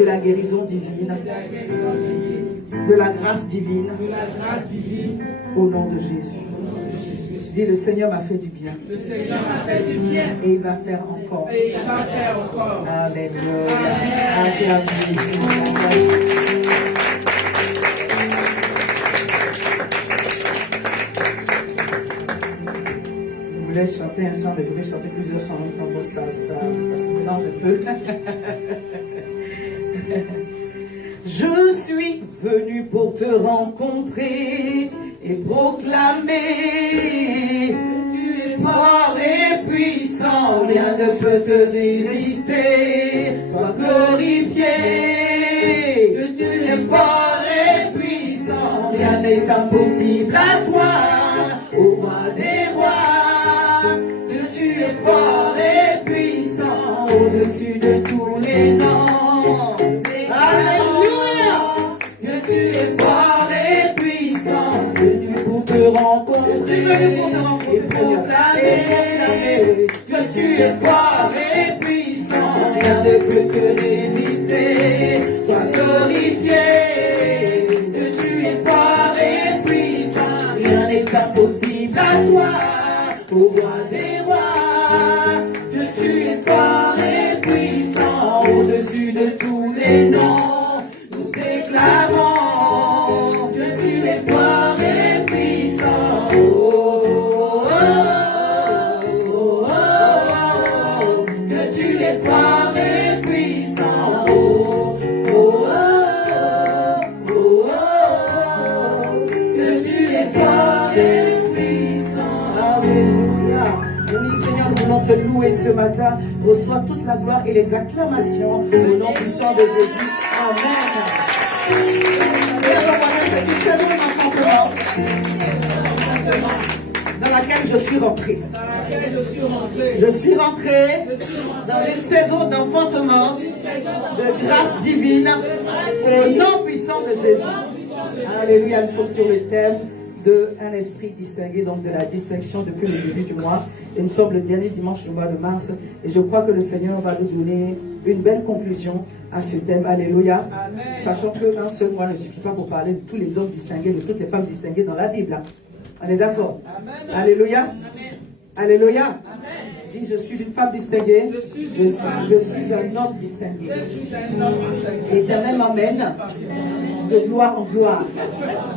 de la guérison divine, de la grâce divine, au nom de Jésus. Dis, le Seigneur m'a fait du bien. Le Seigneur m'a fait du bien. Et il va faire encore. Et il va faire encore. Alléluia. Je voulais chanter un chant, mais je voulais chanter plusieurs chants en même temps, donc ça se mélange un peu. Je suis venu pour te rencontrer et proclamer que tu es fort et puissant, rien ne peut te résister. Sois glorifié, que tu es fort et puissant, rien n'est impossible à toi, ô roi des rois. Que tu es fort et puissant, au-dessus de tous les noms. Alléluia, que tu es fort et puissant, venu pour te rencontrer, je suis venu pour te rencontrer, et proclamer que tu es fort et puissant, rien ne peut te résister. Sois glorifié, que tu es fort et puissant, rien n'est impossible à toi, ô roi des rois. Que tu es fort et puissant, au-dessus de tous les noms. Nous déclarons que tu es fort et puissant. Oh, oh, oh, oh, oh, que tu es fort et puissant. Oh, oh, oh, oh, oh, que tu es fort et puissant. Alléluia. Oui, Seigneur, nous voulons te louer ce matin. Reçois toute la gloire et les acclamations au nom puissant de Jésus. Amen. Et alors, voilà, c'est une saison d'enfantement dans laquelle je suis rentrée. Je suis rentrée dans une saison d'enfantement, de grâce divine, au nom puissant de Jésus. Alléluia, nous sommes sur le thème de un esprit distingué, donc de la distinction depuis le début du mois. Et nous sommes le dernier dimanche du mois de mars. Et je crois que le Seigneur va nous donner une belle conclusion à ce thème. Alléluia. Amen. Sachant qu'un seul mois ne suffit pas pour parler de tous les hommes distingués, de toutes les femmes distinguées dans la Bible. On est d'accord? Alléluia. Amen. Alléluia. Amen. Dis, je suis une femme distinguée. Je suis un homme distingué. L'Éternel m'emmène de gloire en gloire,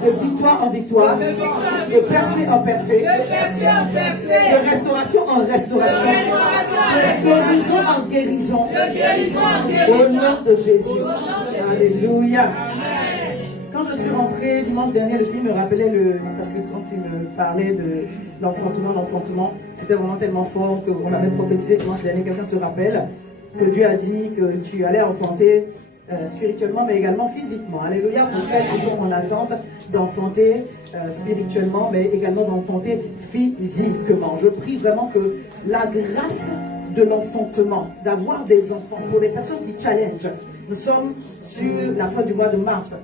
de victoire en victoire, de percée en percée, de restauration en restauration, de guérison en guérison, au nom de Jésus. Alléluia. Quand je suis rentrée dimanche dernier, le Seigneur me rappelait parce que quand il me parlait de l'enfantement, c'était vraiment tellement fort qu'on avait prophétisé dimanche dernier. Quelqu'un se rappelle que Dieu a dit que tu allais enfanter spirituellement, mais également physiquement. Alléluia, pour celles qui sont en attente d'enfanter spirituellement, mais également d'enfanter physiquement. Je prie vraiment que la grâce de l'enfantement, d'avoir des enfants, pour les personnes qui challenge. Nous sommes sur la fin du mois de mars.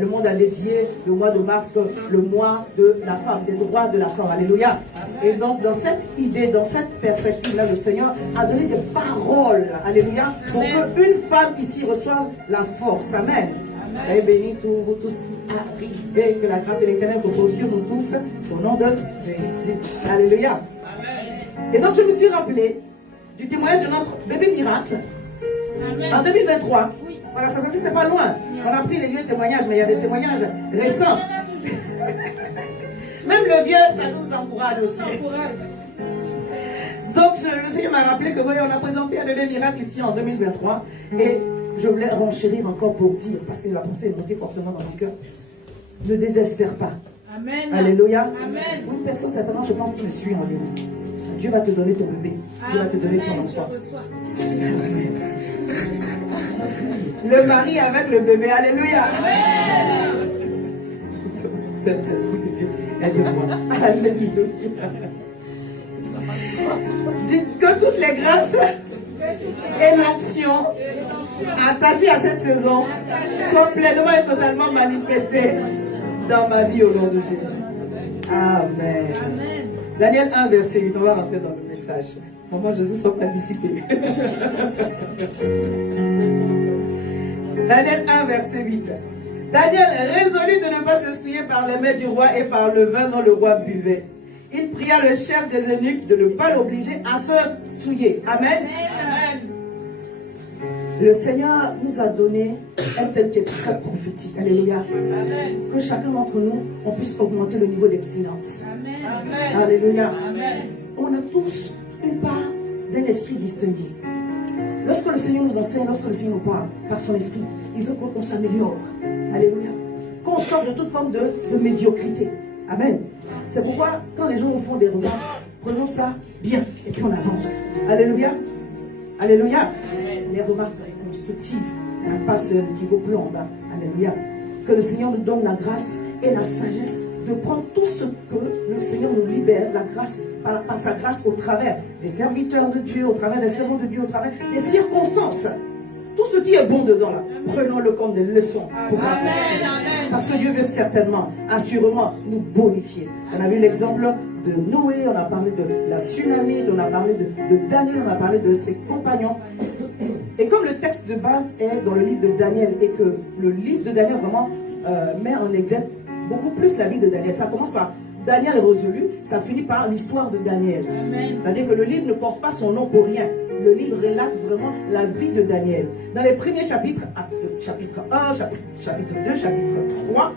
Le monde a dédié le mois de mars le mois de la femme, des droits de la femme. Alléluia. Et donc, dans cette idée, dans cette perspective-là, le Seigneur a donné des paroles. Alléluia. Pour qu'une femme ici reçoive la force. Amen. Soyez bénis pour tout ce qui arrive. Et que la grâce de l'Éternel repose sur nous tous. Au nom de Jésus. Alléluia. Et donc, je me suis rappelé du témoignage de notre bébé miracle. En 2023. Voilà, ça veut dire que c'est pas loin. On a pris les vieux témoignages, mais il y a des témoignages récents. Même le vieux, ça nous encourage aussi. Donc, le Seigneur m'a rappelé que oui, on a présenté un bébé miracle ici en 2023. Et je voulais renchérir encore pour dire, parce que la pensée est montée fortement dans mon cœur. Ne désespère pas. Amen. Alléluia. Amen. Une personne, certainement, je pense qu'il me suit en ligne. Dieu va te donner ton bébé. Dieu va te donner ton enfant. Le mari avec le bébé. Alléluia. Saint-Esprit de Dieu, aide-moi. Alléluia. Dites que toutes les grâces et l'onction attachées à cette saison soient pleinement et totalement manifestées dans ma vie au nom de Jésus. Amen. Daniel 1, verset 8. On va rentrer dans le message. Maman Jésus, sois pas dissipé. Daniel 1, verset 8. Daniel résolut de ne pas se souiller par les mets du roi et par le vin dont le roi buvait. Il pria le chef des eunuques de ne pas l'obliger à se souiller. Amen. Amen. Le Seigneur nous a donné un thème qui est très prophétique. Alléluia. Amen. Que chacun d'entre nous, on puisse augmenter le niveau d'excellence. Amen. Alléluia. Amen. On a tous une part d'un esprit distingué. Lorsque le Seigneur nous enseigne, lorsque le Seigneur nous parle par son esprit, il veut qu'on s'améliore. Alléluia. Qu'on sorte de toute forme de médiocrité. Amen. C'est pourquoi, quand les gens nous font des remarques, prenons ça bien et puis on avance. Alléluia. Alléluia. Les remarques constructives, pas celles qui vous plombent. Alléluia. Que le Seigneur nous donne la grâce et la sagesse de prendre tout ce que le Seigneur nous libère, la grâce, par sa grâce, au travers des serviteurs de Dieu, au travers des servants de Dieu, au travers des circonstances. Tout ce qui est bon dedans, là, prenons-le comme des leçons pour avancer. Parce que Dieu veut certainement, assurément, nous bonifier. On a vu l'exemple de Noé, on a parlé de la tsunami, on a parlé de Daniel, on a parlé de ses compagnons. Et comme le texte de base est dans le livre de Daniel et que le livre de Daniel vraiment met en exergue beaucoup plus la vie de Daniel. Ça commence par Daniel résolu, ça finit par l'histoire de Daniel. C'est-à-dire que le livre ne porte pas son nom pour rien. Le livre relate vraiment la vie de Daniel. Dans les premiers chapitres, chapitre 1, chapitre 2, chapitre 3,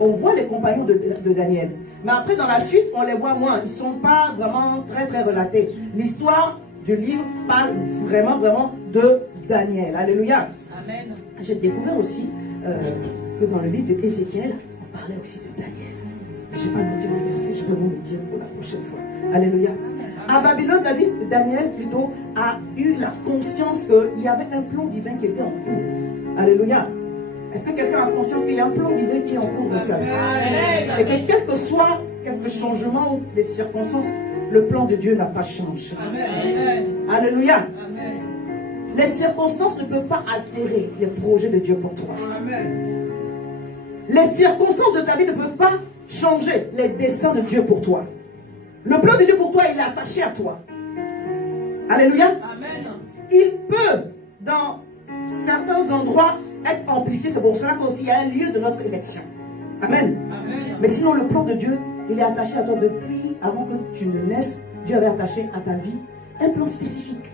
on voit les compagnons de Daniel. Mais après, dans la suite, on les voit moins. Ils ne sont pas vraiment très, très relatés. L'histoire du livre parle vraiment, vraiment de Daniel. Alléluia. Amen. J'ai découvert aussi que dans le livre d'Ézéchiel, on parlait aussi de Daniel. Je n'ai pas noté le verset, je vais vous le dire pour la prochaine fois. Alléluia. À Babylone, Daniel plutôt a eu la conscience qu'il y avait un plan divin qui était en cours. Alléluia. Est-ce que quelqu'un a conscience qu'il y a un plan divin qui est en cours de sa vie? Et que quel que soit quelques changements ou les circonstances, le plan de Dieu n'a pas changé. Amen. Alléluia. Amen. Les circonstances ne peuvent pas altérer les projets de Dieu pour toi. Amen. Les circonstances de ta vie ne peuvent pas changer les desseins de Dieu pour toi. Le plan de Dieu pour toi, il est attaché à toi. Alléluia. Amen. Il peut, dans certains endroits, être amplifié. C'est pour cela qu'il y a un lieu de notre élection. Amen. Amen. Mais sinon, le plan de Dieu, il est attaché à toi depuis avant que tu ne naisses. Dieu avait attaché à ta vie un plan spécifique.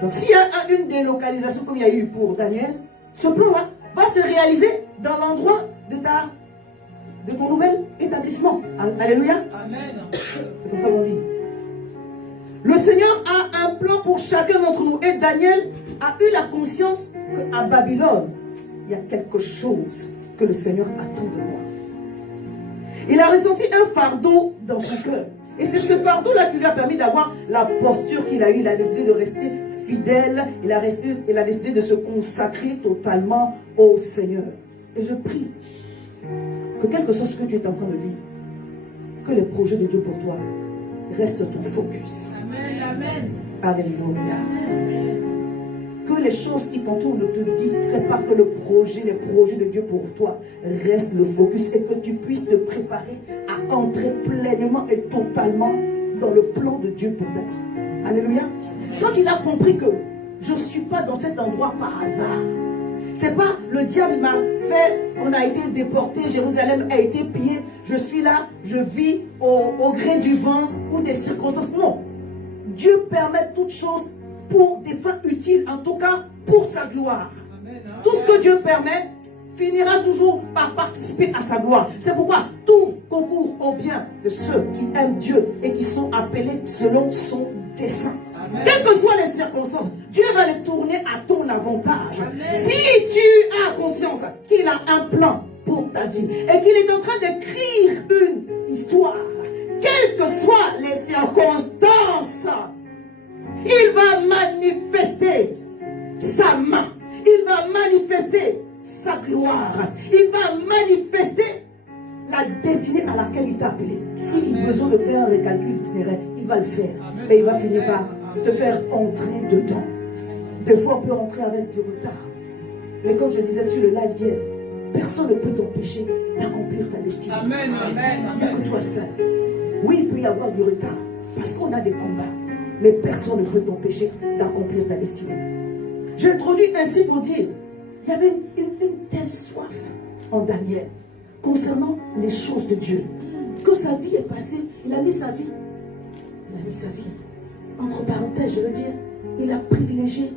Donc, s'il y a une délocalisation comme il y a eu pour Daniel, ce plan-là va se réaliser dans l'endroit de ton nouvel établissement. Alléluia. Amen. C'est comme ça qu'on dit. Le Seigneur a un plan pour chacun d'entre nous. Et Daniel a eu la conscience qu'à Babylone, il y a quelque chose que le Seigneur attend de moi. Il a ressenti un fardeau dans son cœur. Et c'est ce fardeau-là qui lui a permis d'avoir la posture qu'il a eue. Il a décidé de rester fidèle. Il a décidé de se consacrer totalement au Seigneur. Et je prie que quel que soit ce que tu es en train de vivre, que les projets de Dieu pour toi restent ton focus. Amen. Amen. Alléluia. Que les choses qui t'entourent ne te distraient pas, que les projets de Dieu pour toi restent le focus et que tu puisses te préparer à entrer pleinement et totalement dans le plan de Dieu pour ta vie. Alléluia. Quand il a compris que je ne suis pas dans cet endroit par hasard, c'est pas le diable m'a fait, on a été déporté, Jérusalem a été pillée, je suis là, je vis au gré du vent ou des circonstances. Non. Dieu permet toutes choses pour des fins utiles, en tout cas pour sa gloire. Amen. Tout ce que Dieu permet finira toujours par participer à sa gloire. C'est pourquoi tout concourt au bien de ceux qui aiment Dieu et qui sont appelés selon son dessein. Amen. Quelles que soient les circonstances, Dieu va les tourner à ton avantage. Amen. Si tu as conscience qu'il a un plan pour ta vie et qu'il est en train d'écrire une histoire, quelles que soient les circonstances, il va manifester sa main. Il va manifester sa gloire. Il va manifester la destinée à laquelle il t'a appelé. S'il a besoin de faire un recalcul itinéraire, il va le faire. Amen. Et il va finir par te faire entrer dedans. Des fois, on peut entrer avec du retard. Mais comme je disais sur le live d'hier, personne ne peut t'empêcher d'accomplir ta destinée. Amen. Amen. Il n'y a que toi seul. Oui, il peut y avoir du retard. Parce qu'on a des combats. Mais personne ne peut t'empêcher d'accomplir ta destinée. J'introduis ainsi pour dire il y avait une telle soif en Daniel concernant les choses de Dieu, que sa vie est passée, il a mis sa vie, entre parenthèses, je veux dire, il a privilégié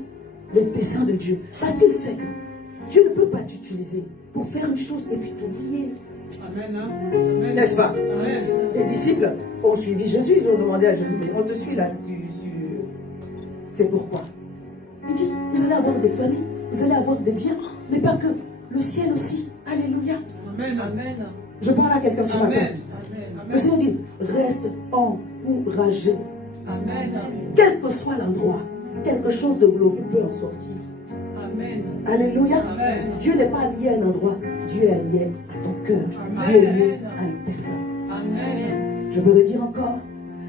le dessein de Dieu, parce qu'il sait que Dieu ne peut pas t'utiliser pour faire une chose et puis t'oublier. Amen. Amen. N'est-ce pas? Amen. Les disciples ont suivi Jésus, ils ont demandé à Jésus, mais on te suit là, c'est pourquoi? Il dit, vous allez avoir des familles, vous allez avoir des biens, mais pas que, le ciel aussi. Alléluia. Amen. Amen. Je parle à quelqu'un ce matin. Amen. Le Seigneur dit, reste encouragé. Amen. Quel que soit l'endroit, quelque chose de glorieux peut en sortir. Amen. Alléluia. Amen. Dieu n'est pas lié à un endroit, Dieu est lié à ton cœur. Amen. Dieu est lié à une personne. Amen. Je veux le dire encore.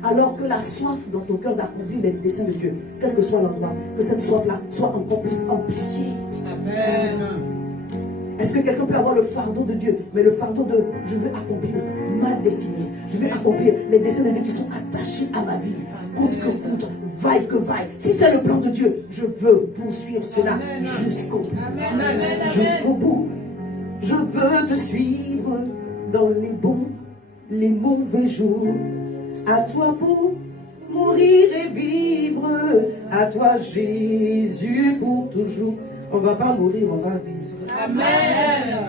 Alors que la soif dans ton cœur d'accomplir les desseins de Dieu, quel que soit l'endroit, que cette soif-là soit encore plus amplifiée. Amen. Est-ce que quelqu'un peut avoir le fardeau de Dieu, mais le fardeau de je veux accomplir ma destinée, je veux accomplir les desseins de Dieu qui sont attachés à ma vie, coûte que coûte, vaille que vaille. Si c'est le plan de Dieu, je veux poursuivre cela jusqu'au bout. Amen. Jusqu'au bout. Je veux te suivre dans les bons, les mauvais jours. À toi pour mourir et vivre. À toi Jésus pour toujours. On ne va pas mourir, on va vivre. Amen.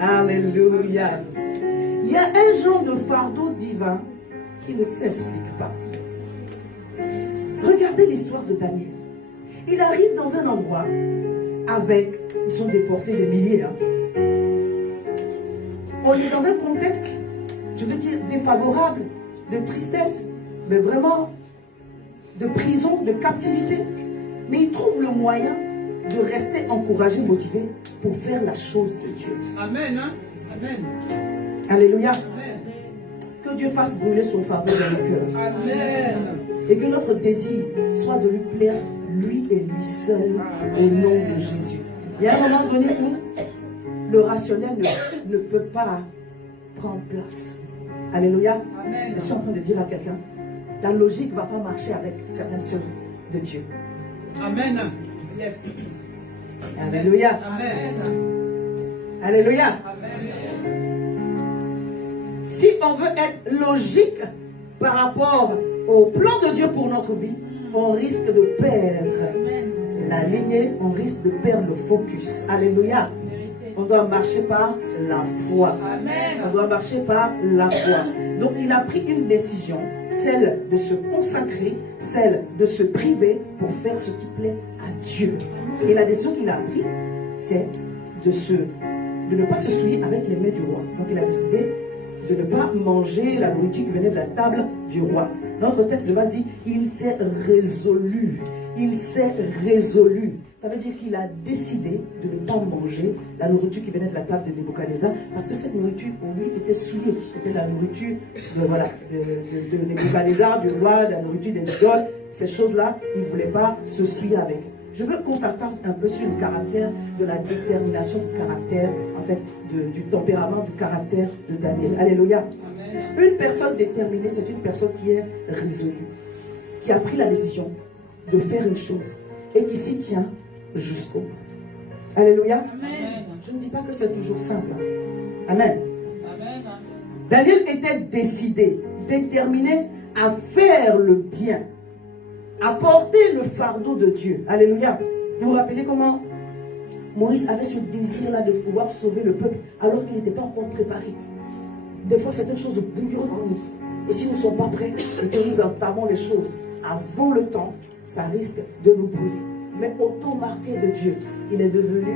Alléluia. Il y a un genre de fardeau divin qui ne s'explique pas. Regardez l'histoire de Daniel. Il arrive dans un endroit avec, ils sont déportés des milliers. On est dans un contexte, je veux dire, défavorable, de tristesse, mais vraiment de prison, de captivité. Mais il trouve le moyen de rester encouragé, motivé pour faire la chose de Dieu. Amen. Amen. Alléluia. Amen. Que Dieu fasse brûler son fardeau dans nos cœurs. Amen. Et que notre désir soit de lui plaire, lui et lui seul, au nom de Jésus. Il y a un moment donné où le rationnel ne peut pas prendre place. Alléluia. Amen. Je suis en train de dire à quelqu'un, ta logique ne va pas marcher avec certaines choses de Dieu. Amen. Yes. Alléluia. Amen. Alléluia. Amen. Si on veut être logique par rapport au plan de Dieu pour notre vie, on risque de perdre la lignée, on risque de perdre le focus. Alléluia. On doit marcher par la foi. Amen. On doit marcher par la foi. Donc il a pris une décision, celle de se consacrer, celle de se priver pour faire ce qui plaît à Dieu. Et la décision qu'il a prise, c'est de ne pas se souiller avec les mets du roi. Donc il a décidé de ne pas manger la nourriture qui venait de la table du roi. Notre texte de base dit, il s'est résolu. Il s'est résolu. Ça veut dire qu'il a décidé de ne pas manger la nourriture qui venait de la table de Nebuchadnezzar, parce que cette nourriture pour lui était souillée. C'était la nourriture de Nebuchadnezzar, du roi, de la nourriture des idoles. Ces choses-là, il ne voulait pas se souiller avec. Je veux qu'on s'attarde un peu sur le caractère, de la détermination du caractère, en fait, du tempérament, du caractère de Daniel. Alléluia. Amen. Une personne déterminée, c'est une personne qui est résolue, qui a pris la décision de faire une chose et qui s'y tient jusqu'au bout. Alléluia. Amen. Je ne dis pas que c'est toujours simple. Amen. Amen. Daniel était décidé, déterminé à faire le bien, à porter le fardeau de Dieu. Alléluia. Vous vous rappelez comment Moïse avait ce désir-là de pouvoir sauver le peuple alors qu'il n'était pas encore préparé. Des fois, c'est une chose bouillonnante en nous. Et si nous ne sommes pas prêts et que nous entamons les choses avant le temps, ça risque de nous brûler. Mais au temps marqué de Dieu, il est devenu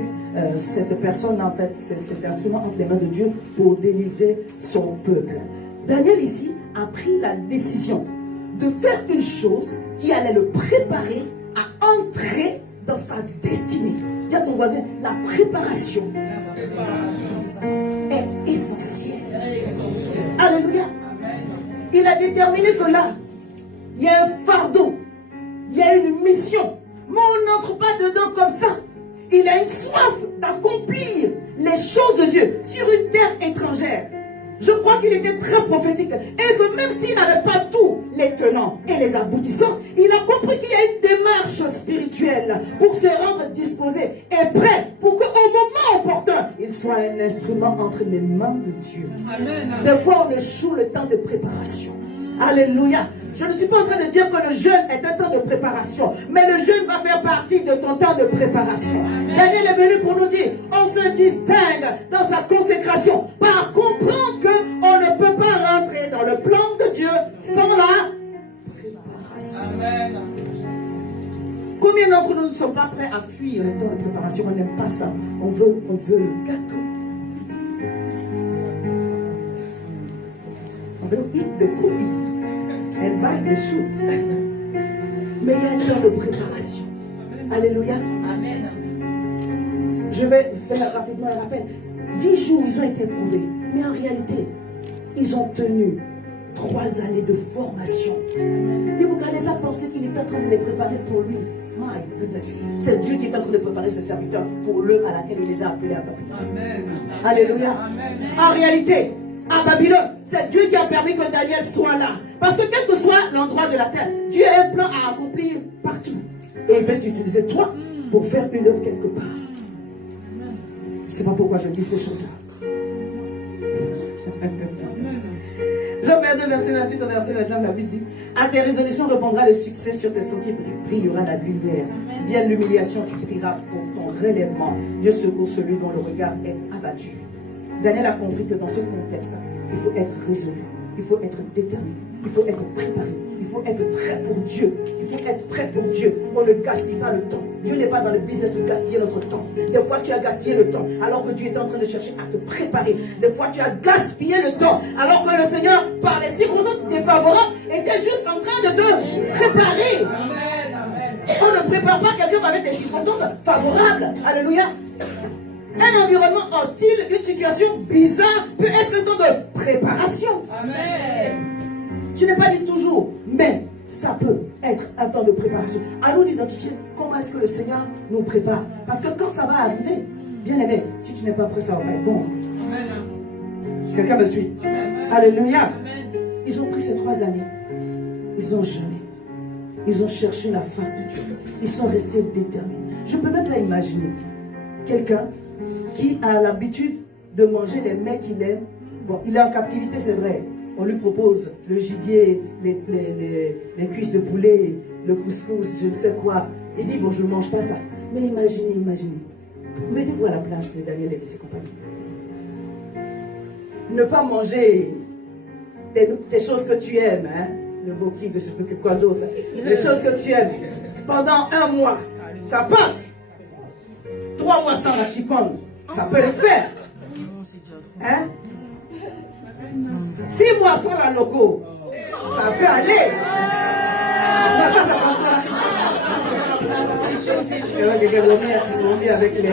cette personne, en fait, cet instrument entre les mains de Dieu pour délivrer son peuple. Daniel ici a pris la décision de faire une chose qui allait le préparer à entrer dans sa destinée. Dis à ton voisin, la préparation est essentielle. Alléluia. Il a déterminé que là, il y a un fardeau, il y a une mission. Mais on n'entre pas dedans comme ça. Il a une soif d'accomplir les choses de Dieu sur une terre étrangère. Je crois qu'il était très prophétique. Et que même s'il n'avait pas tous les tenants et les aboutissants, il a compris qu'il y a une démarche spirituelle pour se rendre disposé et prêt pour qu'au moment opportun, il soit un instrument entre les mains de Dieu. Amen. Des fois, on échoue le temps de préparation. Alléluia. Je ne suis pas en train de dire que le jeûne est un temps de préparation, mais le jeûne va faire partie de ton temps de préparation. Daniel est venu pour nous dire, on se distingue dans sa consécration par comprendre qu'on ne peut pas rentrer dans le plan de Dieu sans la préparation. Amen. Combien d'entre nous ne sont pas prêts à fuir le temps de préparation? On n'aime pas ça. On veut le gâteau. On veut eat the cookie and buy the shoes. Mais il y a un temps de préparation. Alléluia. Amen. Je vais faire rapidement un rappel. 10 jours, ils ont été éprouvés. Mais en réalité, ils ont tenu 3 années de formation. Nebuchadnezzar pensait qu'il était en train de les préparer pour lui. My goodness. C'est Dieu qui est en train de préparer ses serviteurs pour l'heure à laquelle il les a appelés à Babylone. Amen. Alléluia. Amen. En réalité, à Babylone, c'est Dieu qui a permis que Daniel soit là. Parce que quel que soit l'endroit de la terre, Dieu a un plan à accomplir partout. Et il veut t'utiliser toi pour faire une œuvre quelque part. Je ne sais pas pourquoi je dis ces choses-là. Jean 22, verset 28 au verset 29, la Bible dit: à tes résolutions répondra le succès, sur tes sentiers brillera la lumière. Vienne l'humiliation, tu prieras pour ton relèvement. Dieu secourt celui dont le regard est abattu. Daniel a compris que dans ce contexte, il faut être résolu, il faut être déterminé, il faut être préparé, il faut être prêt pour Dieu. Il faut être prêt pour Dieu. On ne gaspille pas le temps. Dieu n'est pas dans le business de gaspiller notre temps. Des fois, tu as gaspillé le temps alors que Dieu est en train de chercher à te préparer. Des fois, tu as gaspillé le temps alors que le Seigneur, par les circonstances défavorables, était juste en train de te préparer. On ne prépare pas quelqu'un avec des circonstances favorables. Alléluia. Un environnement hostile, une situation bizarre peut être un temps de préparation. Amen. Je n'ai pas dit toujours, mais ça peut être un temps de préparation. À nous d'identifier comment est-ce que le Seigneur nous prépare. Parce que quand ça va arriver, bien aimé, si tu n'es pas prêt, ça va pas être bon. Amen. Quelqu'un me suit? Amen. Alléluia. Amen. Ils ont pris ces 3 années. Ils ont jeûné. Ils ont cherché la face de Dieu. Ils sont restés déterminés. Je peux même pas imaginer quelqu'un qui a l'habitude de manger les mets qu'il aime. Bon, il est en captivité, c'est vrai. On lui propose le gibier, les cuisses de poulet, le couscous, je ne sais quoi. Il dit, bon, je ne mange pas ça. Mais imaginez. Mettez-vous à la place de Daniel et de ses compagnons. Ne pas manger des choses que tu aimes, hein? Le boki, de ce que quoi d'autre. Les choses que tu aimes. Pendant 1 mois, ça passe. 3 mois sans la chiconne, ça peut le faire. Hein? 6 mois sans la loco, ça peut aller. Ça passe là. Avec les...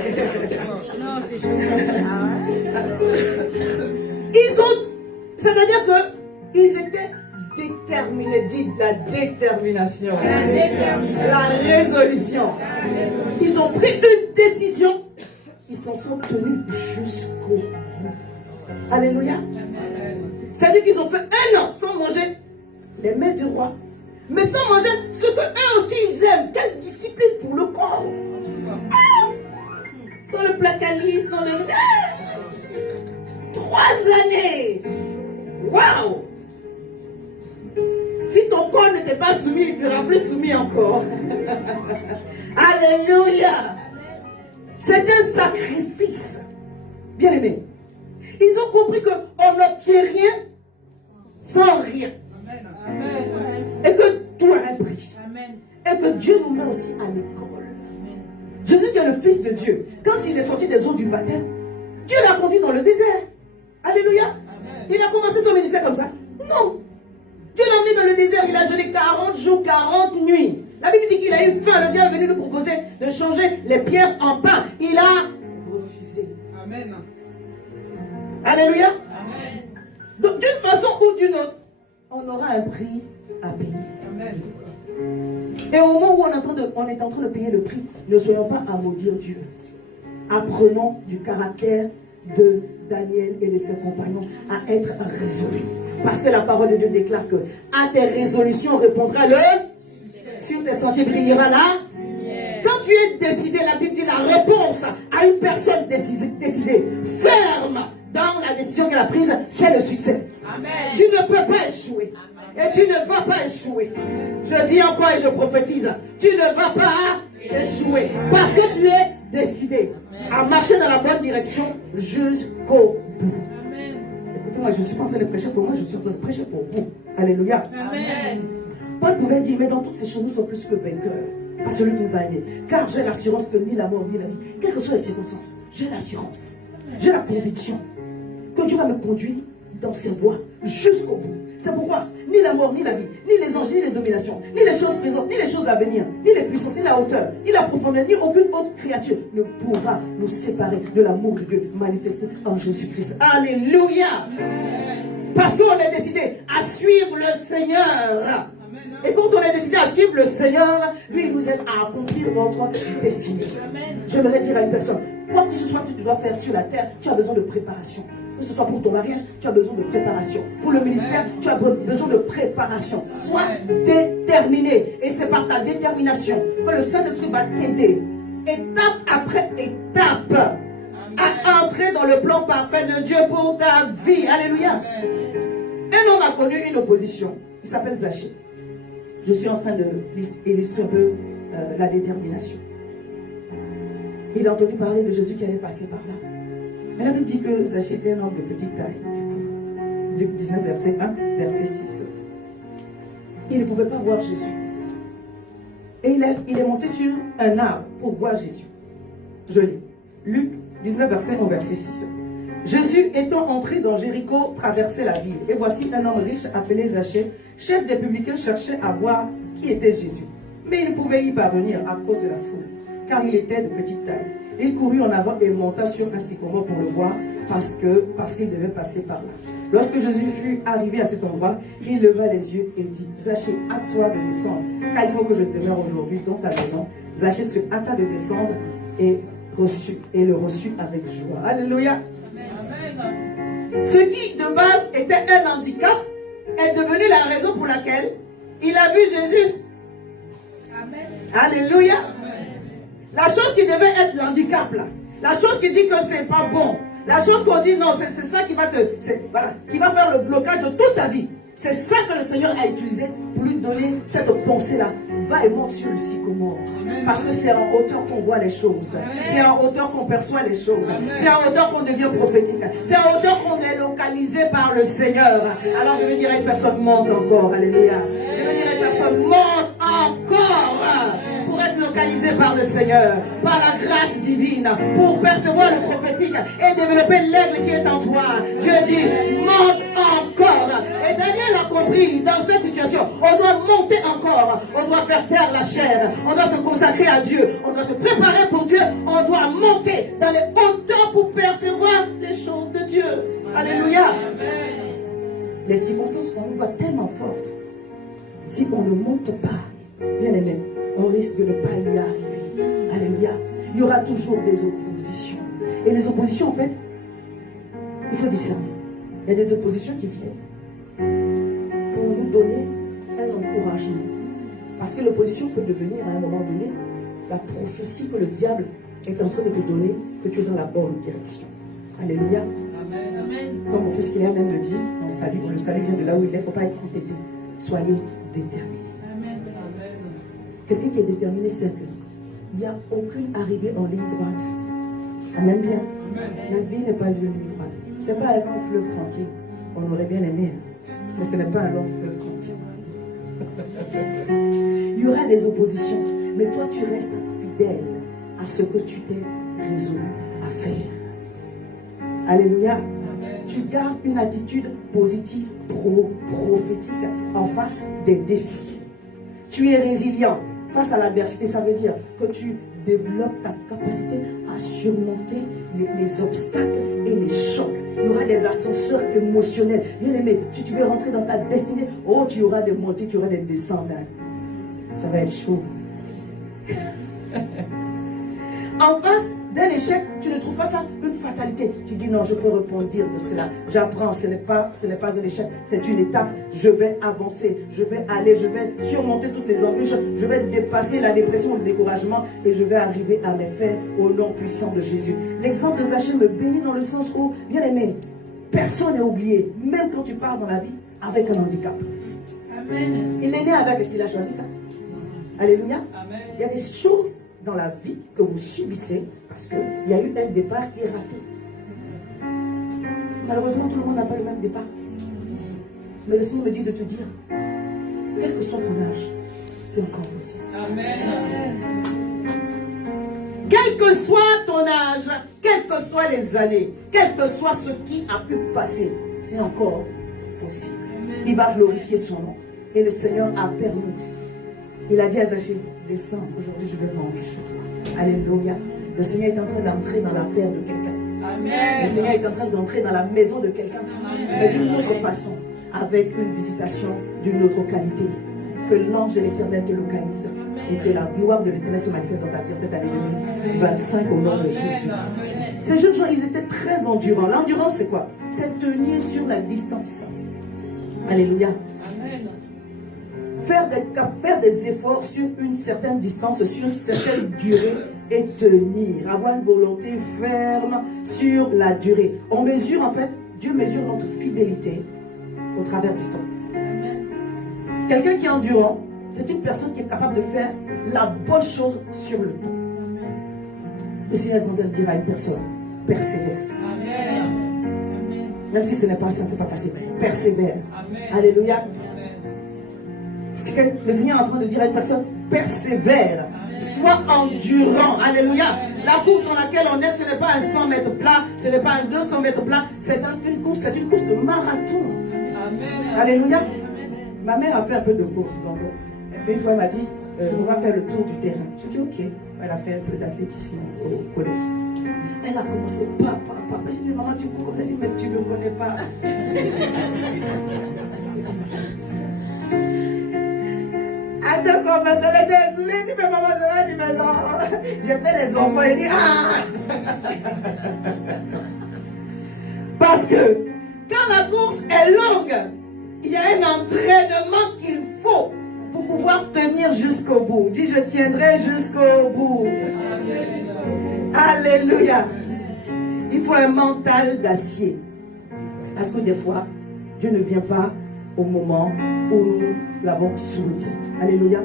Ils ont, c'est-à-dire que ils étaient déterminés, dites la détermination, la résolution. Ils ont pris une décision, ils s'en sont tenus jusqu'au bout. Alléluia. C'est-à-dire qu'ils ont fait 1 an sans manger les mets du roi, mais sans manger ce que eux aussi ils aiment. Quelle discipline pour le corps. Sans le placali, sans le... 3 années. Waouh. Si ton corps n'était pas soumis, il sera plus soumis encore. Alléluia. C'est un sacrifice. Bien aimé. Ils ont compris qu'on n'obtient rien sans rien. Et que tout a un prix. Et que Dieu nous met aussi à l'école. Jésus qui est le Fils de Dieu. Quand il est sorti des eaux du baptême, Dieu l'a conduit dans le désert. Alléluia. Il a commencé son ministère comme ça? Non. Dieu l'a emmené dans le désert. Il a jeûné 40 jours, 40 nuits. La Bible dit qu'il a eu faim. Le diable est venu nous proposer de changer les pierres en pain. Il a refusé. Amen. Alléluia. Amen. Donc d'une façon ou d'une autre, on aura un prix à payer. Amen. Et au moment où on est en train de payer le prix, ne soyons pas à maudire Dieu. Apprenons du caractère de Daniel et de ses compagnons à être résolus. Parce que la parole de Dieu déclare que à tes résolutions répondra le sur tes sentiers brillera là. Quand tu es décidé, la Bible dit la réponse à une personne décidée, ferme dans la décision qu'elle a prise, c'est le succès. Amen. Tu ne peux pas échouer. Amen. Et tu ne vas pas échouer. Amen. Je dis encore et je prophétise, tu ne vas pas échouer. Parce que tu es décidé à marcher dans la bonne direction jusqu'au bout. Écoutez-moi, je ne suis pas en train de prêcher pour moi, je suis en train de prêcher pour vous. Alléluia. Amen. Paul pouvait dire, mais dans toutes ces choses, nous sommes plus que vainqueurs à celui qui nous a aidés. Car j'ai l'assurance que ni la mort ni la vie, quelles que soient les circonstances, j'ai l'assurance, j'ai la conviction que Dieu va me conduire dans ses voies jusqu'au bout. C'est pourquoi ni la mort, ni la vie, ni les anges, ni les dominations, ni les choses présentes, ni les choses à venir, ni les puissances, ni la hauteur, ni la profondeur, ni aucune autre créature ne pourra nous séparer de l'amour de Dieu manifesté en Jésus-Christ. Alléluia! Parce qu'on est décidé à suivre le Seigneur. Et quand on est décidé à suivre le Seigneur, lui, il nous aide à accomplir notre destinée. J'aimerais dire à une personne, quoi que ce soit que tu dois faire sur la terre, tu as besoin de préparation. Que ce soit pour ton mariage, tu as besoin de préparation. Pour le ministère, tu as besoin de préparation. Sois déterminé. Et c'est par ta détermination que le Saint-Esprit va t'aider, étape après étape, à entrer dans le plan parfait de Dieu pour ta vie. Alléluia. Un homme a connu une opposition. Il s'appelle Zachée. Je suis en train d'illustrer un peu la détermination. Il a entendu parler de Jésus qui allait passer par là. Mais la Bible dit que Zachée était un homme de petite taille. Luc 19, verset 1, verset 6. Il ne pouvait pas voir Jésus. Et il est monté sur un arbre pour voir Jésus. Je lis. Luc 19, verset 1, verset 6. Jésus étant entré dans Jéricho, traversait la ville. Et voici un homme riche appelé Zachée, chef des publicains, cherchait à voir qui était Jésus. Mais il ne pouvait y parvenir à cause de la foule, car il était de petite taille. Il courut en avant et monta sur un sycomore pour le voir, parce qu'il devait passer par là. Lorsque Jésus fut arrivé à cet endroit, il leva les yeux et dit, Zachée, hâte-toi de descendre, car il faut que je demeure aujourd'hui dans ta maison. Zachée se hâta de descendre et le reçut avec joie. Alléluia. Ce qui de base était un handicap est devenu la raison pour laquelle il a vu Jésus. Amen. Alléluia. Amen. La chose qui devait être l'handicap là, la chose qui dit que c'est pas bon, la chose qu'on dit non, c'est ça qui va qui va faire le blocage de toute ta vie. C'est ça que le Seigneur a utilisé pour lui donner cette pensée-là. Va et monte sur le sycomore. Parce que c'est en hauteur qu'on voit les choses. C'est en hauteur qu'on perçoit les choses. C'est en hauteur qu'on devient prophétique. C'est en hauteur qu'on est localisé par le Seigneur. Alors je veux dire à une personne, monte encore. Alléluia. Je veux dire à une personne, monte encore. Pour être localisé par le Seigneur, par la grâce divine, pour percevoir le prophétique et développer l'aigle qui est en toi. Dieu dit, monte encore. Et Daniel a compris, dans cette situation, on doit monter encore. On doit faire taire la chair. On doit se consacrer à Dieu. On doit se préparer pour Dieu. On doit monter dans les hauteurs pour percevoir les choses de Dieu. Alléluia. Les circonstances sont une voie tellement forte. Si on ne monte pas, bien aimé, on risque de ne pas y arriver. Alléluia. Il y aura toujours des oppositions. Et les oppositions, en fait, il faut discerner. Il y a des oppositions qui viennent pour nous donner un encouragement. Parce que l'opposition peut devenir, à un moment donné, la prophétie que le diable est en train de te donner, que tu es dans la bonne direction. Alléluia. Amen. Amen. Comme mon fils Kylian aime le dire, le salut vient de là où il est, il ne faut pas être entêté. Soyez déterminés. Quelqu'un qui est déterminé, c'est qu'il n'y a aucune arrivée en ligne droite. Amen bien. La vie n'est pas une ligne droite. Ce n'est pas un long fleuve tranquille. On aurait bien aimé, mais ce n'est pas un long fleuve tranquille. Il y aura des oppositions, mais toi tu restes fidèle à ce que tu t'es résolu à faire. Alléluia. Amen. Tu gardes une attitude positive, prophétique en face des défis. Tu es résilient face à l'adversité. Ça veut dire que tu développes ta capacité à surmonter les obstacles et les chocs. Il y aura des ascenseurs émotionnels. Bien aimé, si tu veux rentrer dans ta destinée, oh, tu auras des montées, tu auras des descentes. Ça va être chaud. En face d'un échec, tu ne trouves pas ça une fatalité. Tu dis non, je peux rebondir de cela. J'apprends, ce n'est pas un échec, c'est une étape. Je vais avancer, je vais aller, je vais surmonter toutes les embûches, je vais dépasser la dépression, le découragement et je vais arriver à mes fins au nom puissant de Jésus. L'exemple de Zachée me bénit dans le sens où, bien aimé, personne n'est oublié, même quand tu pars dans la vie avec un handicap. Amen. Il est né avec, est-ce qu'il a choisi ça? Alléluia. Amen. Il y a des choses dans la vie que vous subissez parce qu'il y a eu un départ qui est raté. Malheureusement, tout le monde n'a pas le même départ. Mais le Seigneur me dit de te dire, quel que soit ton âge, c'est encore possible. Amen. Quel que soit ton âge, quelles que soient les années, quel que soit ce qui a pu passer, c'est encore possible. Il va glorifier son nom. Et le Seigneur a permis. Il a dit à Zachée, descends, aujourd'hui je vais manger chez toi. Alléluia. Le Seigneur est en train d'entrer dans l'affaire de quelqu'un. Amen. Le Seigneur est en train d'entrer dans la maison de quelqu'un. Mais d'une autre façon, avec une visitation d'une autre qualité. Que l'ange de l'Éternel te localise et que la gloire de l'Éternel se manifeste dans ta vie cette année 2025 au nom de Jésus. Ces jeunes gens, ils étaient très endurants. L'endurance, c'est quoi? C'est tenir sur la distance. Alléluia. Amen. Faire des efforts sur une certaine distance, sur une certaine durée et tenir. Avoir une volonté ferme sur la durée. On mesure en fait, Dieu mesure notre fidélité au travers du temps. Quelqu'un qui est endurant, c'est une personne qui est capable de faire la bonne chose sur le temps. Le Seigneur est en train de dire à une personne, persévère. Amen. Même si ce n'est pas ça, c'est pas facile. Persévère. Amen. Alléluia. Amen. Le Seigneur est en train de dire à une personne, persévère. Sois endurant. Alléluia. La course dans laquelle on est, ce n'est pas un 100 mètres plat, ce n'est pas un 200 mètres plat, c'est une course de marathon. Amen. Alléluia. Ma mère a fait un peu de course. Donc, une fois, elle m'a dit, on va faire le tour du terrain. J'ai dit, ok. Elle a fait un peu d'athlétisme au collège. Elle a commencé, papa. J'ai dit, maman, tu cours comme ça. Elle dit, mais tu ne me connais pas. À 200 mètres, elle était soulée. Elle dit, mais maman, je vais dire, mais non. J'ai fait les enfants. Elle dit, ah. Parce que quand la course est longue, il y a un entraînement qu'il faut pour pouvoir tenir jusqu'au bout. Dis, je tiendrai jusqu'au bout. Alléluia. Il faut un mental d'acier. Parce que des fois, Dieu ne vient pas au moment où nous l'avons souhaité. Alléluia.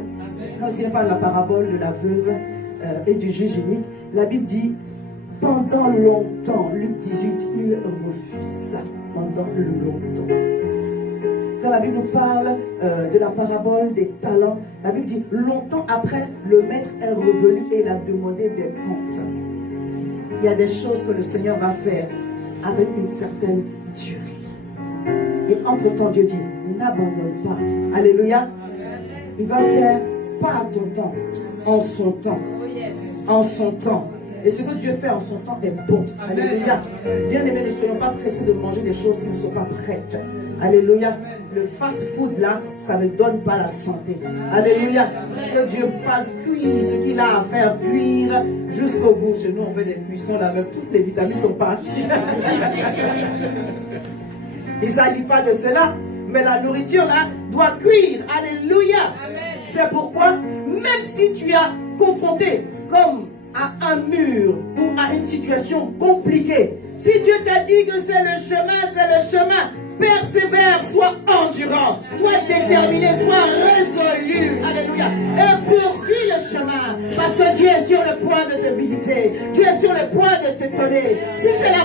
Quand il parle de la parabole de la veuve et du juge unique, la Bible dit, pendant longtemps, Luc 18, il refusa. Pendant longtemps. Quand la Bible nous parle de la parabole des talents, la Bible dit, longtemps après, le maître est revenu et il a demandé des comptes. Il y a des choses que le Seigneur va faire avec une certaine durée. Et entre-temps, Dieu dit, n'abandonne pas. Alléluia. Il va faire pas à ton temps, en son temps. En son temps. Et ce que Dieu fait en son temps est bon. Alléluia. Bien aimés, ne soyons pas pressés de manger des choses qui ne sont pas prêtes. Alléluia. Le fast-food là, ça ne donne pas la santé. Alléluia. Que Dieu fasse cuire ce qu'il a à faire cuire jusqu'au bout. Chez nous, on fait des cuissons là, même toutes les vitamines sont parties. Il ne s'agit pas de cela, mais la nourriture là doit cuire. Alléluia. C'est pourquoi, même si tu as confronté comme à un mur ou à une situation compliquée, si Dieu t'a dit que c'est le chemin, persévère, sois endurant, sois déterminé, sois résolu. Alléluia. Et poursuis le chemin. Parce que Dieu est sur le point de te visiter. Dieu est sur le point de te donner. Si c'est la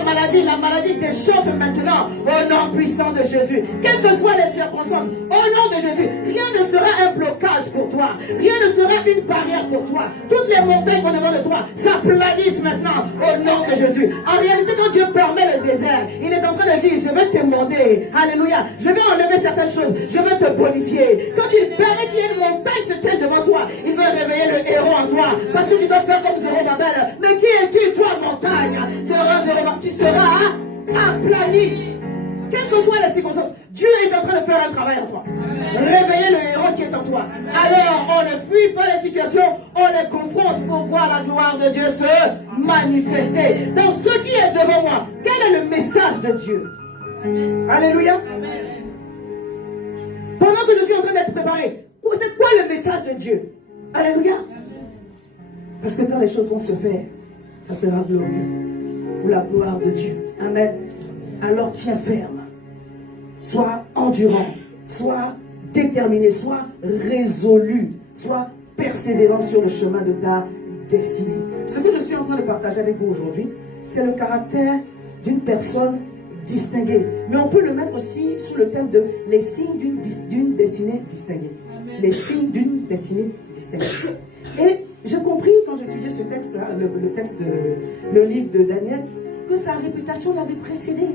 maladie déchante maintenant au nom puissant de Jésus. Quelles que soient les circonstances, au nom de Jésus, rien ne sera un blocage pour toi. Rien ne sera une barrière pour toi. Toutes les montagnes qu'on devant de toi s'aplanissent maintenant au nom de Jésus. En réalité, quand Dieu permet le désert, il est en train de dire, je vais te demander. Alléluia. Je vais enlever certaines choses. Je vais te bonifier. Quand il permet qu'il y ait une montagne se tienne devant toi, il va réveiller le héros en toi. Parce que tu dois faire comme Zorobabel. Mais qui es-tu, toi, montagne? De Zorobabel, tu seras aplani. Quelles que soient les circonstances, Dieu est en train de faire un travail en toi. Réveillez le héros qui est en toi. Alors, on ne fuit pas les situations, on les confronte pour voir la gloire de Dieu se manifester. Dans ce qui est devant moi, quel est le message de Dieu? Alléluia. Pendant que je suis en train d'être préparé, c'est quoi le message de Dieu? Alléluia. Parce que quand les choses vont se faire, ça sera glorieux pour la gloire de Dieu. Amen. Alors tiens ferme. Sois endurant. Sois déterminé. Sois résolu. Sois persévérant sur le chemin de ta destinée. Ce que je suis en train de partager avec vous aujourd'hui, c'est le caractère d'une personne distinguée. Mais on peut le mettre aussi sous le thème de les signes d'une destinée distinguée. Amen. Les signes d'une destinée distinguée. Et j'ai compris quand j'étudiais ce texte-là, le livre de Daniel, que sa réputation l'avait précédé.